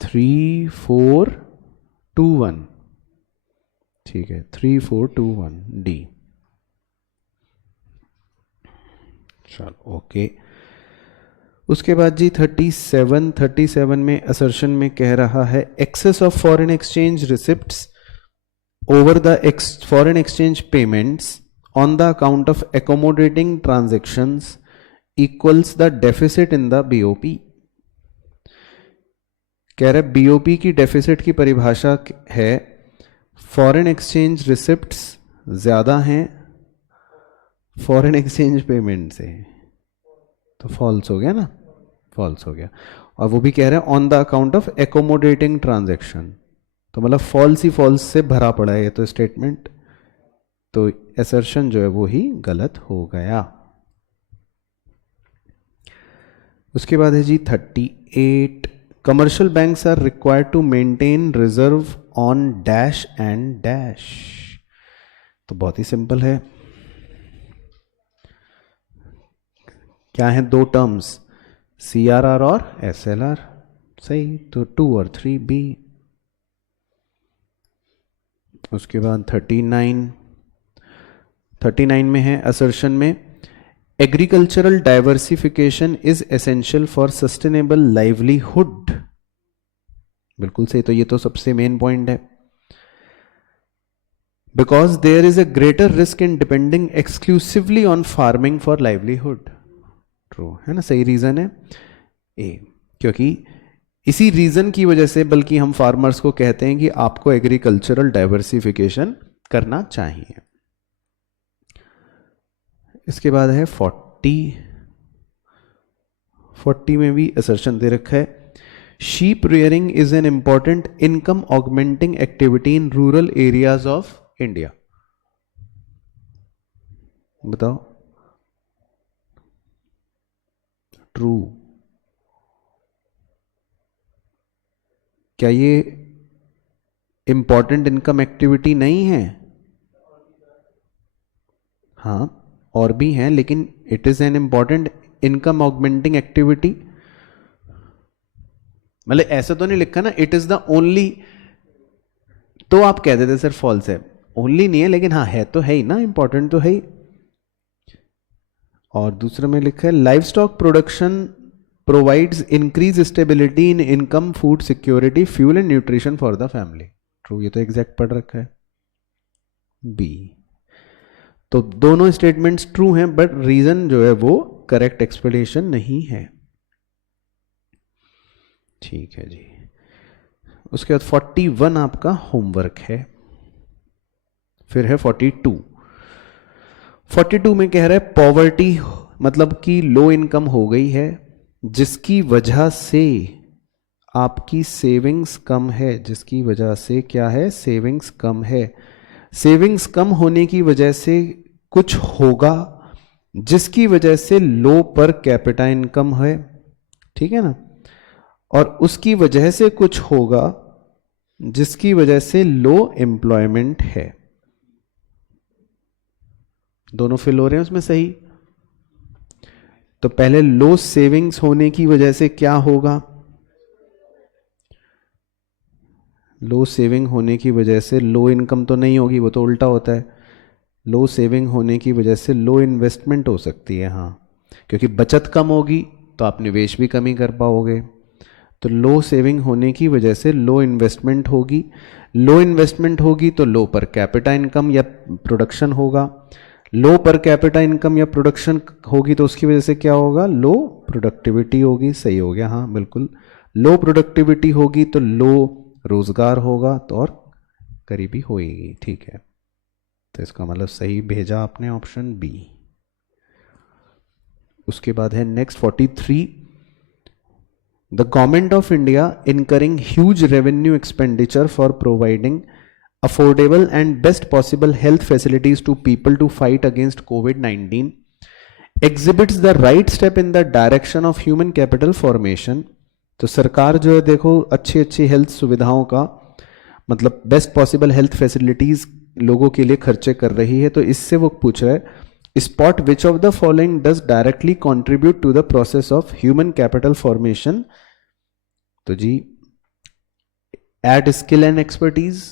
3 4 2 1। ठीक है, 3 4 2 1 डी। चलो ओके। उसके बाद जी 37 में असर्शन में कह रहा है excess of foreign exchange receipts over the foreign exchange payments on the account of accommodating transactions equals the deficit in the BOP। कह रहे बीओपी की डेफिसिट की परिभाषा है फॉरेन एक्सचेंज रिसिप्ट्स ज्यादा हैं फॉरेन एक्सचेंज पेमेंट से, तो फॉल्स हो गया ना, फॉल्स हो गया। और वो भी कह रहे हैं on the account of accommodating transaction, तो मतलब फॉल्स ही फॉल्स से भरा पड़ा है ये तो स्टेटमेंट, तो असर्शन जो है वो ही गलत हो गया। उसके बाद है जी 38, commercial banks are required to maintain reserve on dash and dash. तो बहुत ही सिंपल है, क्या है दो टर्म्स, CRR और SLR, सही, तो 2 और 3 बी। उसके बाद 39 में है असर्शन में agricultural diversification is essential for sustainable livelihood. बिल्कुल सही, तो ये तो सबसे मेन पॉइंट है। Because there is a greater risk in depending exclusively on farming for livelihood. True है ना, सही रीजन है ए, क्योंकि इसी रीजन की वजह से बल्कि हम फार्मर्स को कहते हैं कि आपको एग्रीकल्चरल डाइवर्सिफिकेशन करना चाहिए। इसके बाद है 40 में भी असर्शन दे रखा है sheep rearing is an important income augmenting activity in rural areas of India. बताओ, ट्रू, क्या ये इंपॉर्टेंट इनकम एक्टिविटी नहीं है? हाँ और भी हैं, लेकिन it is an important income augmenting activity, मतलब ऐसा तो नहीं लिखा ना इट इज द ओनली, तो आप कह देते सर फॉल्स है, ओनली नहीं है लेकिन हाँ है तो है ही ना, इंपॉर्टेंट तो है ही। और दूसरे में लिखा है live stock production provides increase stability in income food security fuel and nutrition for the family. True, ये तो एग्जैक्ट पढ़ रखा है बी। तो दोनों स्टेटमेंट्स ट्रू हैं बट रीजन जो है वो करेक्ट एक्सप्लेनेशन नहीं है। ठीक है जी। उसके बाद 41 आपका होमवर्क है। फिर है 42 में कह रहा है पॉवर्टी मतलब कि लो इनकम हो गई है जिसकी वजह से आपकी सेविंग्स कम है, जिसकी वजह से क्या है, सेविंग्स कम है। सेविंग्स कम होने की वजह से कुछ होगा जिसकी वजह से लो पर कैपिटा इनकम है, ठीक है ना, और उसकी वजह से कुछ होगा जिसकी वजह से लो एम्प्लॉयमेंट है। दोनों फिल हो रहे हैं उसमें, सही। तो पहले लो सेविंग्स होने की वजह से क्या होगा, लो सेविंग होने की वजह से लो इनकम तो नहीं होगी, वो तो उल्टा होता है। लो सेविंग होने की वजह से लो इन्वेस्टमेंट हो सकती है, हाँ, क्योंकि बचत कम होगी तो आप निवेश भी कम ही कर पाओगे। तो लो सेविंग होने की वजह से लो इन्वेस्टमेंट होगी, लो इन्वेस्टमेंट होगी तो लो पर कैपिटा इनकम या प्रोडक्शन होगा, लो पर कैपिटा इनकम या प्रोडक्शन होगी तो उसकी वजह से क्या होगा, लो प्रोडक्टिविटी होगी। सही हो गया, हाँ बिल्कुल। लो प्रोडक्टिविटी होगी तो लो रोजगार होगा तो और गरीबी होएगी, ठीक है। तो इसका मतलब सही भेजा आपने ऑप्शन बी। उसके बाद है next 43, the government of India incurring huge revenue expenditure for providing affordable and best possible health facilities to people to fight against कोविड-19 exhibits the right step in the direction of human capital formation. तो सरकार जो है देखो अच्छी अच्छी health सुविधाओं का मतलब बेस्ट पॉसिबल हेल्थ फैसिलिटीज लोगों के लिए खर्चे कर रही है। तो इससे वो पूछ रहा है spot which of the following does directly contribute to the process of human capital formation. तो जी add skill and expertise,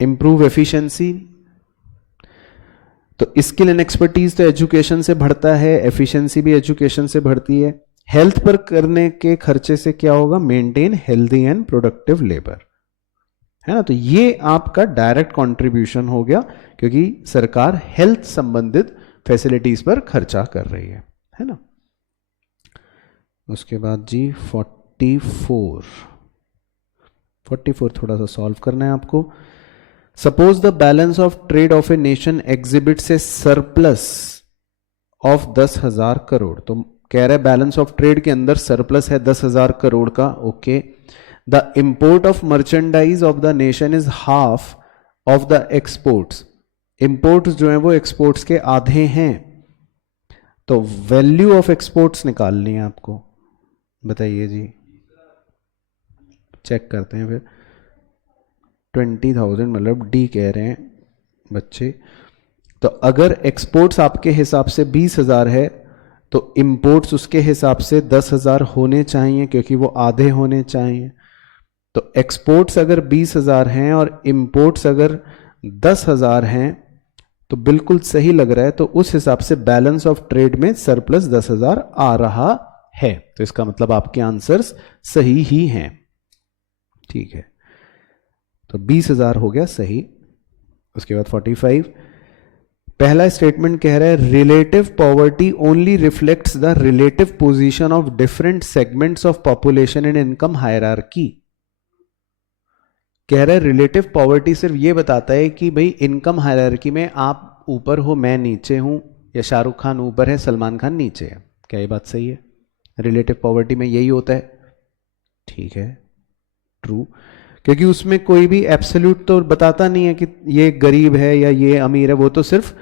improve efficiency. तो स्किल एंड एक्सपर्टीज तो एजुकेशन से बढ़ता है, एफिशिएंसी भी एजुकेशन से बढ़ती है। हेल्थ पर करने के खर्चे से क्या होगा, maintain healthy and productive labour, है ना। तो ये आपका डायरेक्ट कंट्रीब्यूशन हो गया क्योंकि सरकार हेल्थ संबंधित फैसिलिटीज पर खर्चा कर रही है ना। उसके बाद जी 44 थोड़ा सा सॉल्व करना है आपको। Suppose the balance of trade off a nation exhibits A surplus of 10,000 crore. तो कह रहे बैलेंस ऑफ ट्रेड के अंदर सरप्लस है 10,000 करोड़ का। Okay, the import of merchandise of the nation is half of the exports. Imports जो है वो एक्सपोर्ट्स के आधे हैं। तो वैल्यू ऑफ एक्सपोर्ट्स निकालनी है आपको, बताइए जी। चेक करते हैं फिर। 20,000 मतलब डी कह रहे हैं बच्चे। तो अगर एक्सपोर्ट्स आपके हिसाब से 20,000 है तो इंपोर्ट्स उसके हिसाब से 10,000 होने चाहिए क्योंकि वो आधे होने चाहिए। तो एक्सपोर्ट्स अगर 20,000 हैं और इंपोर्ट्स अगर 10,000 हैं तो बिल्कुल सही लग रहा है। तो उस हिसाब से बैलेंस ऑफ ट्रेड में सरप्लस 10,000 आ रहा है। तो इसका मतलब आपके आंसर्स सही ही हैं, ठीक है। तो 20,000 हो गया सही। उसके बाद 45, पहला स्टेटमेंट कह रहा है relative poverty only reflects the relative position of different segments of population in income hierarchy. कह रहा है रिलेटिव पॉवर्टी सिर्फ ये बताता है कि भाई इनकम हायरार्की में आप ऊपर हो, मैं नीचे हूं, या शाहरुख खान ऊपर है, सलमान खान नीचे है। क्या ये बात सही है? रिलेटिव पॉवर्टी में यही होता है, ठीक है, ट्रू। क्योंकि उसमें कोई भी एब्सोल्यूट तो बताता नहीं है कि ये गरीब है या ये अमीर है, वो तो सिर्फ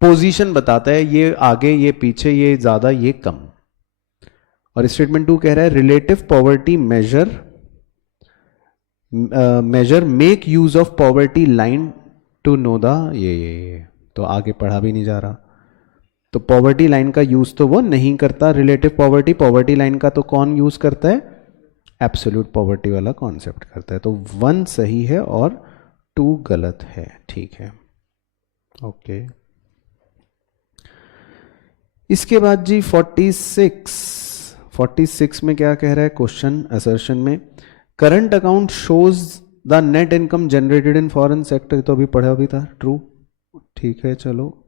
पोजीशन बताता है, ये आगे, ये पीछे, ये ज्यादा, ये कम। और स्टेटमेंट 2 कह रहा है relative poverty measure make use of poverty line to know the ये तो आगे पढ़ा भी नहीं जा रहा। तो पॉवर्टी लाइन का यूज तो वो नहीं करता रिलेटिव पॉवर्टी लाइन का तो कौन यूज करता है? एब्सोल्यूट पॉवर्टी वाला कॉन्सेप्ट करता है। तो 1 सही है और 2 गलत है, ठीक है, ओके। इसके बाद जी 46 में क्या कह रहा है क्वेश्चन असर्शन में, current account shows the net income generated in foreign sector. तो अभी पढ़ा भी था, ट्रू, ठीक है, चलो।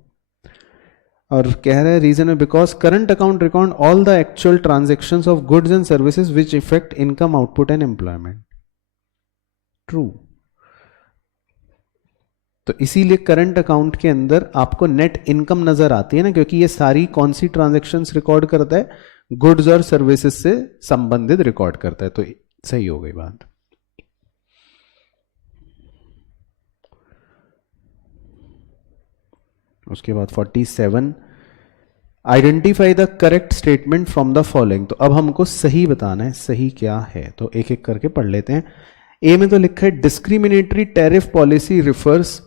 और कह रहा है रीजन है because current account record all the actual transactions of goods and services which effect income, output and employment, true. तो इसीलिए करंट अकाउंट के अंदर आपको नेट इनकम नजर आती है ना, क्योंकि ये सारी कौन सी ट्रांजेक्शंस रिकॉर्ड करता है? गुड्स और सर्विसेज से संबंधित रिकॉर्ड करता है। तो सही हो गई बात। उसके बाद 47, identify the correct statement from the following. तो अब हमको सही बताना है, सही क्या है, तो एक एक करके पढ़ लेते हैं। ए में तो लिखा है discriminatory tariff policy refers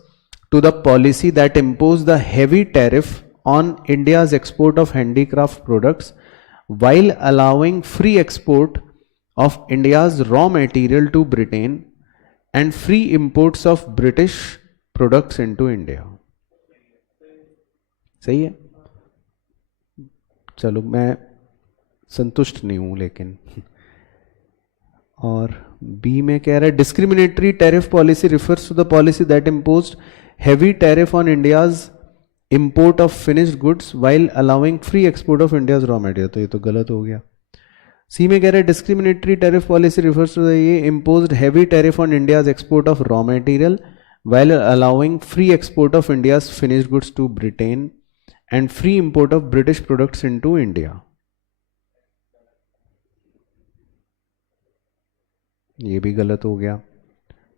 to the policy that impose the heavy tariff on India's export of handicraft products while allowing free export of India's raw material to Britain and free imports of British products into India। सही है, चलो मैं संतुष्ट नहीं हूं लेकिन। और B में कह रहा है discriminatory tariff policy refers to the policy that imposed heavy tariff on India's import of finished goods while allowing free export of India's raw material. तो ये तो गलत हो गया। सी में कह रहे हैं discriminatory tariff policy refers to the ये imposed heavy tariff on India's export of raw material while allowing free export of India's finished goods to Britain and free import of British products into India. ये भी गलत हो गया।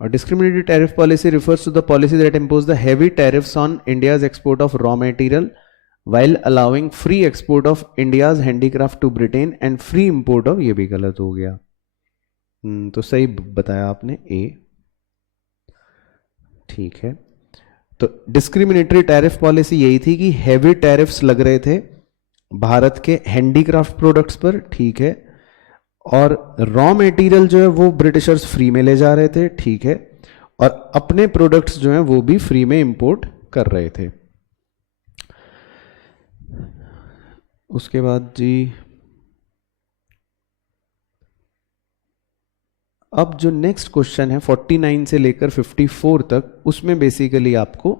और discriminatory tariff policy refers to the policy that impose the heavy tariffs on India's export of raw material while allowing free export of India's handicraft to Britain and free import of, ये भी गलत हो गया। तो सही बताया आपने, ए। ठीक है, तो डिस्क्रिमिनेटरी टैरिफ पॉलिसी यही थी कि हैवी टैरिफ्स लग रहे थे भारत के हैंडीक्राफ्ट प्रोडक्ट्स पर, ठीक है, और रॉ मटेरियल जो है वो ब्रिटिशर्स फ्री में ले जा रहे थे, ठीक है, और अपने प्रोडक्ट्स जो हैं वो भी फ्री में इंपोर्ट कर रहे थे। उसके बाद जी अब जो नेक्स्ट क्वेश्चन है 49 से लेकर 54 तक, उसमें बेसिकली आपको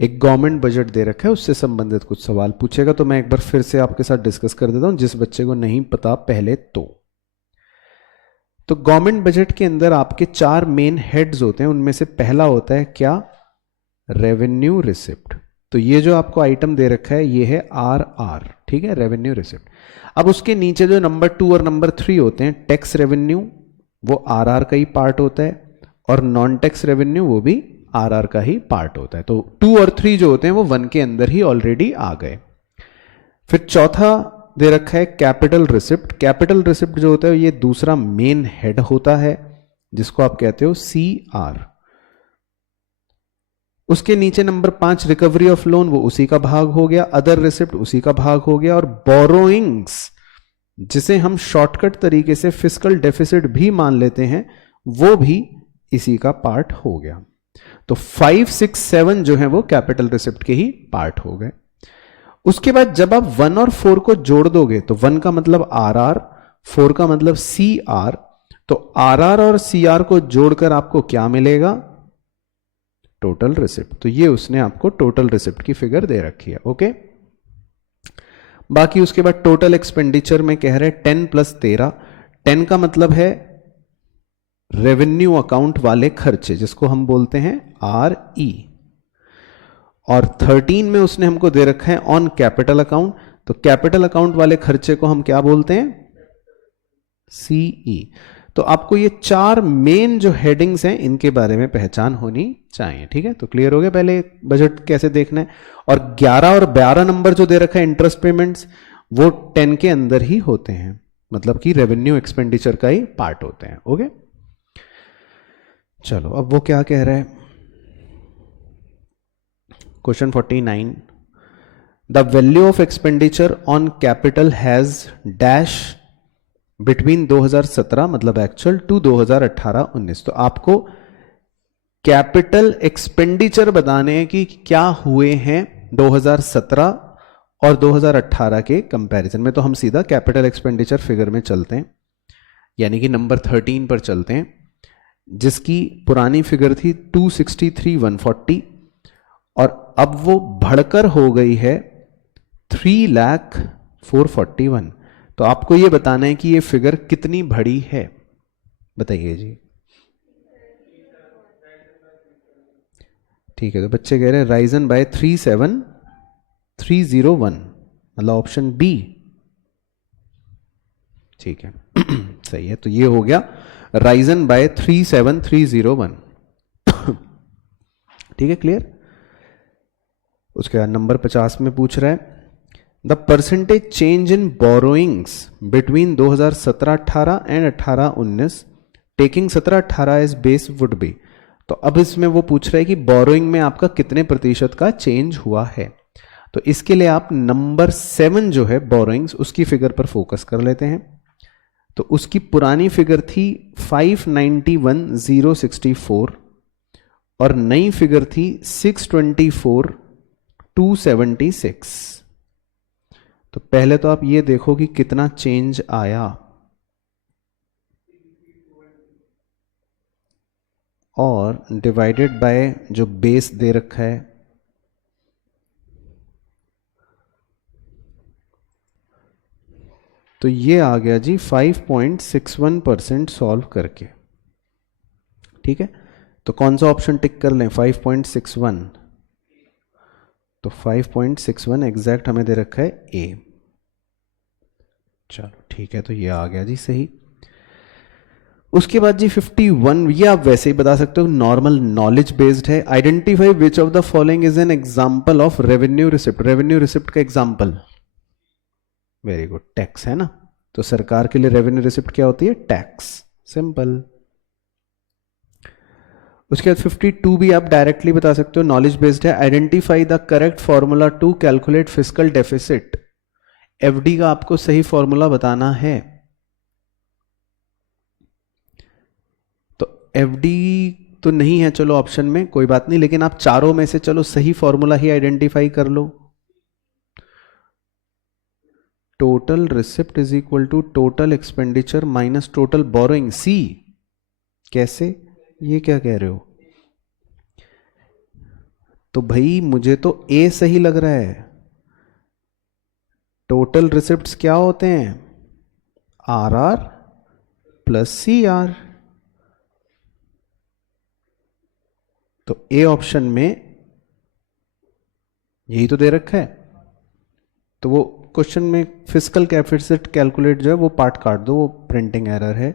एक गवर्नमेंट बजट दे रखा है, उससे संबंधित कुछ सवाल पूछेगा। तो मैं एक बार फिर से आपके साथ डिस्कस कर देता हूं, जिस बच्चे को नहीं पता पहले तो गवर्नमेंट बजट के अंदर आपके 4 मेन हेड्स होते हैं। उनमें से पहला होता है क्या? Revenue receipt. तो ये जो आपको आइटम दे रखा है ये है RR, ठीक है, रेवेन्यू रिसिप्ट। अब उसके नीचे जो नंबर 2 और नंबर 3 होते हैं, टैक्स रेवेन्यू, वो RR का ही पार्ट होता है, और नॉन टैक्स रेवेन्यू वो भी RR का ही पार्ट होता है। तो 2 और 3 जो होते हैं वो 1 के अंदर ही ऑलरेडी आ गए। फिर चौथा दे रखा है कैपिटल रिसिप्ट। कैपिटल रिसिप्ट जो होता है ये दूसरा मेन हेड होता है, जिसको आप कहते हो CR। उसके नीचे नंबर 5 रिकवरी ऑफ लोन, वो उसी का भाग हो गया। अदर रिसिप्ट उसी का भाग हो गया। और बोरोइंग्स, जिसे हम शॉर्टकट तरीके से फिस्कल डेफिसिट भी मान लेते हैं, वो भी इसी का पार्ट हो गया। तो 5, 6, 7 जो है वो कैपिटल रिसिप्ट के ही पार्ट हो गए। उसके बाद जब आप 1 और 4 को जोड़ दोगे तो 1 का मतलब RR, 4 का मतलब CR, तो RR और CR को जोड़कर आपको क्या मिलेगा? Total receipt. तो ये उसने आपको टोटल रिसिप्ट की फिगर दे रखी है, ओके। बाकी उसके बाद टोटल एक्सपेंडिचर में कह रहे हैं 10 + 13। 10 का मतलब है रेवेन्यू अकाउंट वाले खर्चे, जिसको हम बोलते हैं RE, और 13 में उसने हमको दे रखा है ऑन कैपिटल अकाउंट। तो कैपिटल अकाउंट वाले खर्चे को हम क्या बोलते हैं? CE। तो आपको ये 4 मेन जो हेडिंग्स हैं इनके बारे में पहचान होनी चाहिए, ठीक है। तो क्लियर हो गया पहले बजट कैसे देखना है। और 11 और 12 नंबर जो दे रखा है इंटरेस्ट पेमेंट्स, वो 10 के अंदर ही होते हैं, मतलब कि रेवेन्यू एक्सपेंडिचर का ही पार्ट होते हैं, ओके। चलो अब वो क्या कह रहा है, question 49, the value of expenditure on capital has dash between 2017 मतलब एक्चुअल टू 2018-19। तो आपको कैपिटल एक्सपेंडिचर बताने हैं कि क्या हुए हैं 2017 और 2018 के कंपैरिजन में। तो हम सीधा कैपिटल एक्सपेंडिचर फिगर में चलते हैं, यानी कि नंबर 13 पर चलते हैं, जिसकी पुरानी फिगर थी 263,140 और अब वो बढ़कर हो गई है 3,04,41। तो आपको ये बताना है कि ये फिगर कितनी बढ़ी है, बताइए जी। ठीक है, तो बच्चे कह रहे हैं राइजन बाय 37,301, मतलब ऑप्शन बी, ठीक है। सही है, तो ये हो गया राइजन बाय 37,301। ठीक है, क्लियर। उसके बाद नंबर 50 में पूछ रहा है the percentage change in borrowings between 2017-18 and 18-19 taking 17-18 as base would be. तो अब इसमें वो पूछ रहा है कि बोरोइंग में आपका कितने प्रतिशत का चेंज हुआ है। तो इसके लिए आप नंबर 7 जो है बोरोइंग्स, उसकी फिगर पर फोकस कर लेते हैं। तो उसकी पुरानी फिगर थी 591,064 और नई फिगर थी 624,276। तो पहले तो आप ये देखो कि कितना चेंज आया, और डिवाइडेड बाय जो बेस दे रखा है, तो ये आ गया जी 5.61% सॉल्व करके। ठीक है, तो कौन सा ऑप्शन टिक कर लें? 5.61। तो 5.61 एग्जैक्ट हमें दे रखा है ए। चलो ठीक है, तो ये आ गया जी सही। उसके बाद जी 51, ये आप वैसे ही बता सकते हो, नॉर्मल नॉलेज बेस्ड है। Identify which of the following is an example of revenue receipt. Revenue receipt का एग्जांपल, वेरी गुड, टैक्स है ना। तो सरकार के लिए रेवेन्यू रिसिप्ट क्या होती है? Tax, simple. उसके बाद 52 भी आप डायरेक्टली बता सकते हो, नॉलेज बेस्ड है। Identify the correct formula to calculate fiscal deficit. FD का आपको सही फॉर्मूला बताना है। तो एफडी तो नहीं है, चलो ऑप्शन में कोई बात नहीं, लेकिन आप चारों में से चलो सही फॉर्मूला ही आइडेंटिफाई कर लो। Total receipt is equal to total expenditure minus total borrowing. See, कैसे, ये क्या कह रहे हो? तो भाई मुझे तो ए सही लग रहा है। टोटल रिसिप्ट्स क्या होते हैं? R R plus C R. तो ए ऑप्शन में यही तो दे रखा है। तो वो क्वेश्चन में फिस्कल डेफिसिट कैलकुलेट जो है वो पार्ट काट दो, वो प्रिंटिंग एरर है।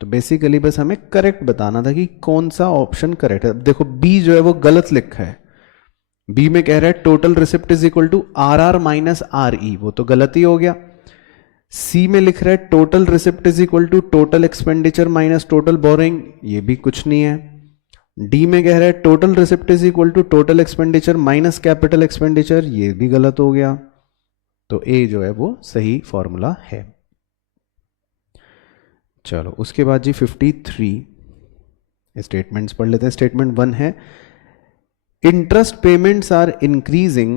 तो बेसिकली बस हमें करेक्ट बताना था कि कौन सा ऑप्शन करेक्ट है। देखो बी जो है वो गलत लिखा है। बी में कह रहा है total receipt is equal to R R minus R E, वो तो गलत ही हो गया। सी में लिख रहा है total receipt is equal to total expenditure minus total borrowing, ये भी कुछ नहीं है। डी में कह रहा है total receipt is equal to total expenditure minus capital expenditure, ये भी गलत हो गया। तो ए जो है वो सही फॉर्मूला है। चलो उसके बाद जी 53 स्टेटमेंट्स पढ़ लेते हैं। स्टेटमेंट 1 है interest payments are increasing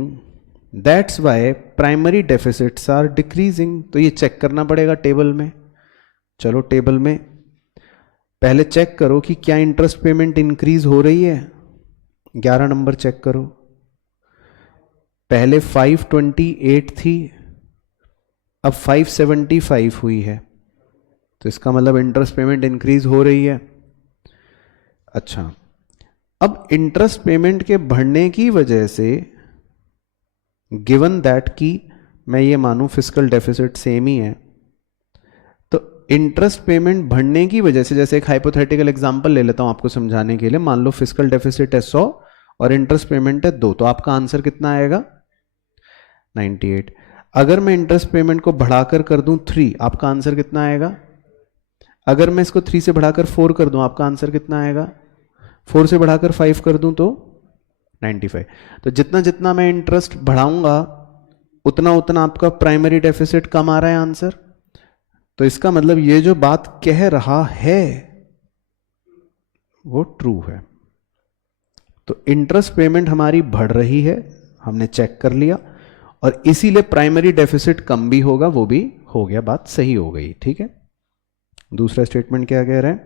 that's why primary deficits are decreasing. तो ये चेक करना पड़ेगा टेबल में। चलो टेबल में पहले चेक करो कि क्या इंटरेस्ट पेमेंट इंक्रीज हो रही है। 11 नंबर चेक करो। पहले 528 थी, अब 575 हुई है, तो इसका मतलब इंटरेस्ट पेमेंट इंक्रीज हो रही है। अच्छा, अब इंटरेस्ट पेमेंट के बढ़ने की वजह से गिवन दैट कि मैं ये मानूं फिस्कल डेफिसिट सेम ही है, तो इंटरेस्ट पेमेंट बढ़ने की वजह से, जैसे एक हाइपोथेटिकल एग्जांपल ले लेता हूं आपको समझाने के लिए। मान लो फिस्कल डेफिसिट है 100 और इंटरेस्ट पेमेंट है 2, तो आपका आंसर कितना आएगा? 98। अगर मैं इंटरेस्ट पेमेंट को बढ़ाकर कर दूं 3, आपका आंसर कितना आएगा? अगर मैं इसको 3 से बढ़ाकर 4 कर दूं, आपका आंसर कितना आएगा? 4 से बढ़ाकर 5 कर दूं तो 95। तो जितना जितना मैं इंटरेस्ट बढ़ाऊंगा उतना उतना आपका प्राइमरी डेफिसिट कम आ रहा है आंसर। तो इसका मतलब ये जो बात कह रहा है वो ट्रू है। तो इंटरेस्ट पेमेंट हमारी बढ़ रही है, हमने चेक कर लिया, और इसीलिए प्राइमरी डेफिसिट कम भी होगा, वो भी हो गया, बात सही हो गई। ठीक है। दूसरा स्टेटमेंट क्या कह रहे हैं?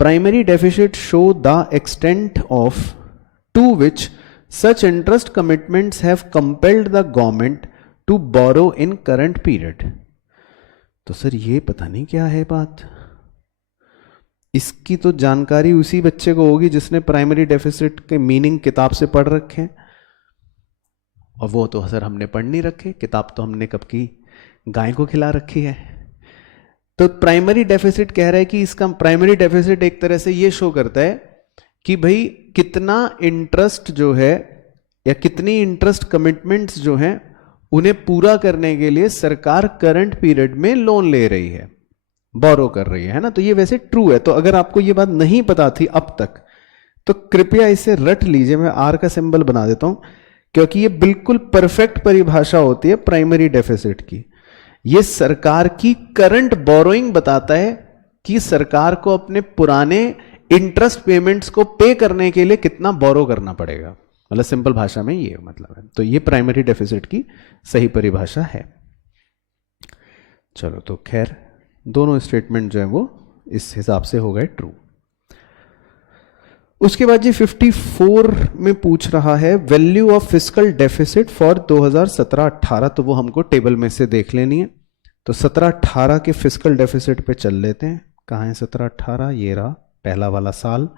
Primary deficit show the extent of to which such interest commitments have compelled the government to borrow in current period. तो सर ये पता नहीं क्या है बात। इसकी तो जानकारी उसी बच्चे को होगी जिसने प्राइमरी डेफिसिट के मीनिंग किताब से पढ़ रखे हैं, और वो तो सर हमने पढ़ नहीं रखे। किताब तो हमने कब की गाय को खिला रखी है। तो प्राइमरी डेफिसिट कह रहा है कि इसका प्राइमरी डेफिसिट एक तरह से ये शो करता है कि भाई कितना इंटरेस्ट जो है या कितनी इंटरेस्ट कमिटमेंट्स जो हैं उन्हें पूरा करने के लिए सरकार करंट पीरियड में लोन ले रही है, बोरो कर रही है ना। तो ये वैसे ट्रू है। तो अगर आपको ये बात नहीं पता थी अब तक तो कृपया इसे रट लीजिए। मैं आर का सिंबल बना देता हूं, क्योंकि ये बिल्कुल परफेक्ट परिभाषा होती है प्राइमरी डेफिसिट की। ये सरकार की करंट बोरोइंग बताता है कि सरकार को अपने पुराने इंटरेस्ट पेमेंट्स को पे करने के लिए कितना बोरो करना पड़ेगा। मतलब सिंपल भाषा में ये मतलब है। तो ये प्राइमरी डेफिसिट की सही परिभाषा है। चलो, तो खैर दोनों स्टेटमेंट जो है वो इस हिसाब से हो गए ट्रू। उसके बाद जी 54 में पूछ रहा है value of fiscal deficit for 2017-18। तो वो हमको टेबल में से देख लेनी है। तो 17-18 के फिस्कल डेफिसिट पे चल लेते हैं। कहाँ है 17-18? ये रहा पहला वाला साल,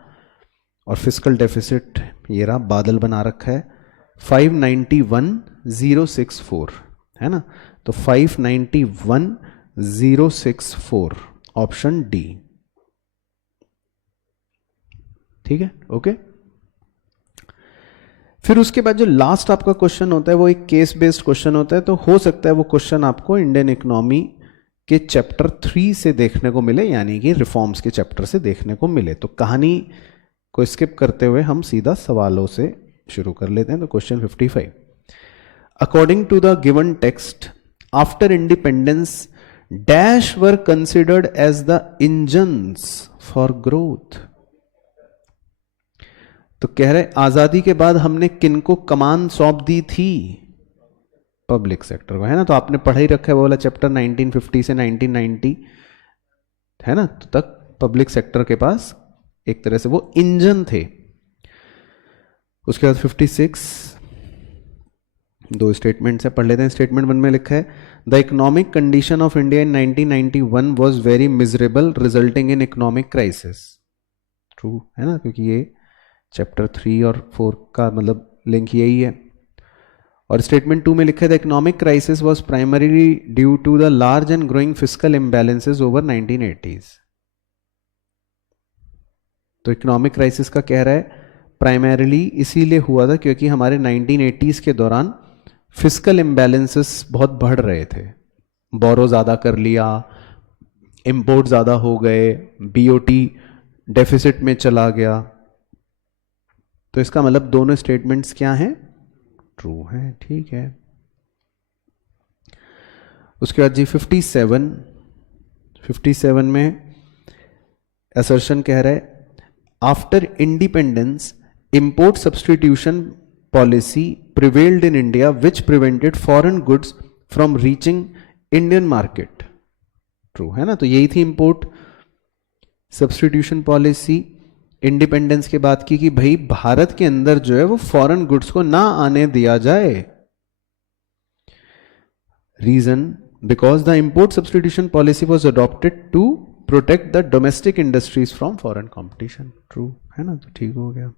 और फिस्कल डेफिसिट ये रहा, बादल बना रखा है। 591064 है ना, तो 591064 ऑप्शन डी। ठीक है, ओके। फिर उसके बाद जो लास्ट आपका क्वेश्चन होता है वो एक केस बेस्ड क्वेश्चन होता है, तो हो सकता है वो क्वेश्चन आपको इंडियन इकोनॉमी के चैप्टर 3 से देखने को मिले, यानी कि रिफॉर्म्स के चैप्टर से देखने को मिले। तो कहानी को स्किप करते हुए हम सीधा सवालों से शुरू कर लेते हैं। तो question 55, according to the given text after independence dash were considered as the engines for growth. तो कह रहे आजादी के बाद हमने किनको कमान सौंप दी थी? पब्लिक सेक्टर को, है ना। तो आपने पढ़ा ही रखा है वो वाला चैप्टर 1950 से 1990, है ना, तो तक पब्लिक सेक्टर के पास एक तरह से वो इंजन थे। उसके बाद 56, दो स्टेटमेंट्स है, पढ़ लेते हैं। स्टेटमेंट 1 में लिखा है the economic condition of India in 1991 was very miserable resulting in economic crisis. True है ना, क्योंकि ये चैप्टर 3 और 4 का मतलब लिंक यही है। और स्टेटमेंट 2 में लिखा है the economic crisis was primarily due to the large and growing fiscal imbalances over 1980s। तो इकोनॉमिक क्राइसिस का कह रहा है प्राइमरीली इसीलिए हुआ था क्योंकि हमारे 1980s के दौरान फिस्कल इम्बैलेंसेस बहुत बढ़ रहे थे, बोरो ज़्यादा कर लिया, इंपोर्ट ज़्यादा हो गए, बीओटी डेफिसिट में चला गया। तो इसका मतलब दोनों स्टेटमेंट्स क्या हैं? ट्रू है। ठीक है। उसके बाद जी 57 में असर्शन कह रहा है after independence import substitution policy prevailed in India which prevented foreign goods from reaching Indian market. True है ना, तो यही थी इंपोर्ट सब्सटीट्यूशन पॉलिसी इंडिपेंडेंस के बाद की कि भाई भारत के अंदर जो है वो फॉरेन गुड्स को ना आने दिया जाए। Reason because the import substitution policy was adopted to protect the domestic industries from foreign competition. True है ना, तो ठीक हो गया।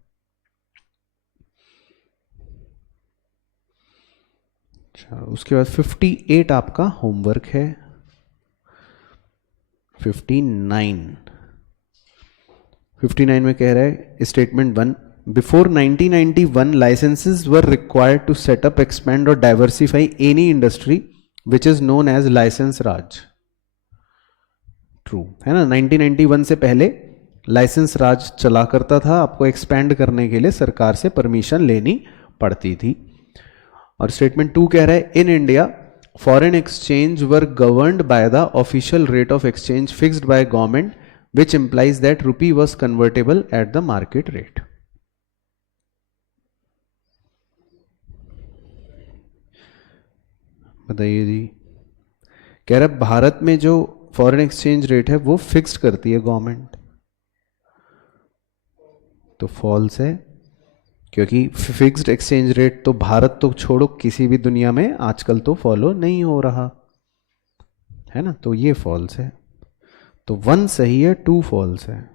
अच्छा, उसके बाद 58 आपका होमवर्क है। 59 में कह रहा है statement 1 before 1991 licences were required to set up expand और diversify any industry which is known as licence Raj. True है ना, 1991 से पहले लाइसेंस राज चला करता था, आपको एक्सपैंड करने के लिए सरकार से परमिशन लेनी पड़ती थी। और स्टेटमेंट 2 कह रहा है in India foreign exchange were governed by the official rate of exchange fixed by government which implies that rupee was convertible at the market rate। बताइए जी, कह रहा भारत में जो फॉरेन एक्सचेंज रेट है वो फिक्स्ड करती है गवर्नमेंट, तो फॉल्स है क्योंकि फिक्स्ड एक्सचेंज रेट तो भारत तो छोड़ो किसी भी दुनिया में आजकल तो फॉलो नहीं हो रहा है ना, तो ये फॉल्स है। तो 1 सही है, 2 फॉल्स है,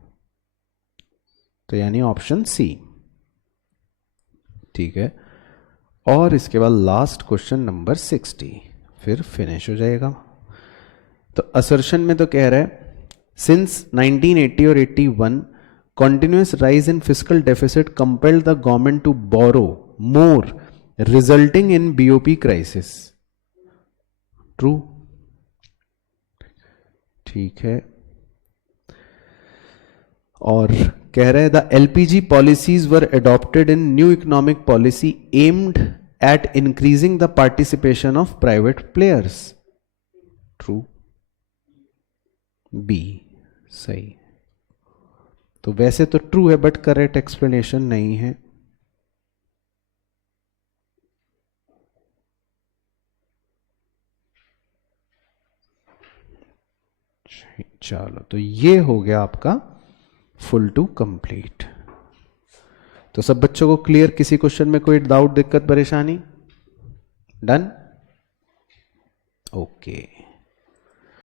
तो यानी ऑप्शन सी। ठीक है। और इसके बाद लास्ट क्वेश्चन नंबर 60, फिर फिनिश हो जाएगा। तो असर्शन में तो कह रहा है सिंस 1980 और 81 continuous rise in fiscal deficit compelled the government to borrow more resulting in BOP crisis। True। ठीक है। और कह रहे हैं the LPG policies were adopted in new economic policy aimed at increasing the participation of private players. True. B सही। तो वैसे तो ट्रू है बट करेक्ट एक्सप्लेनेशन नहीं है। चलो, तो ये हो गया आपका फुल टू कंप्लीट। तो सब बच्चों को क्लियर? किसी क्वेश्चन में कोई डाउट, दिक्कत, परेशानी? डन? ओके।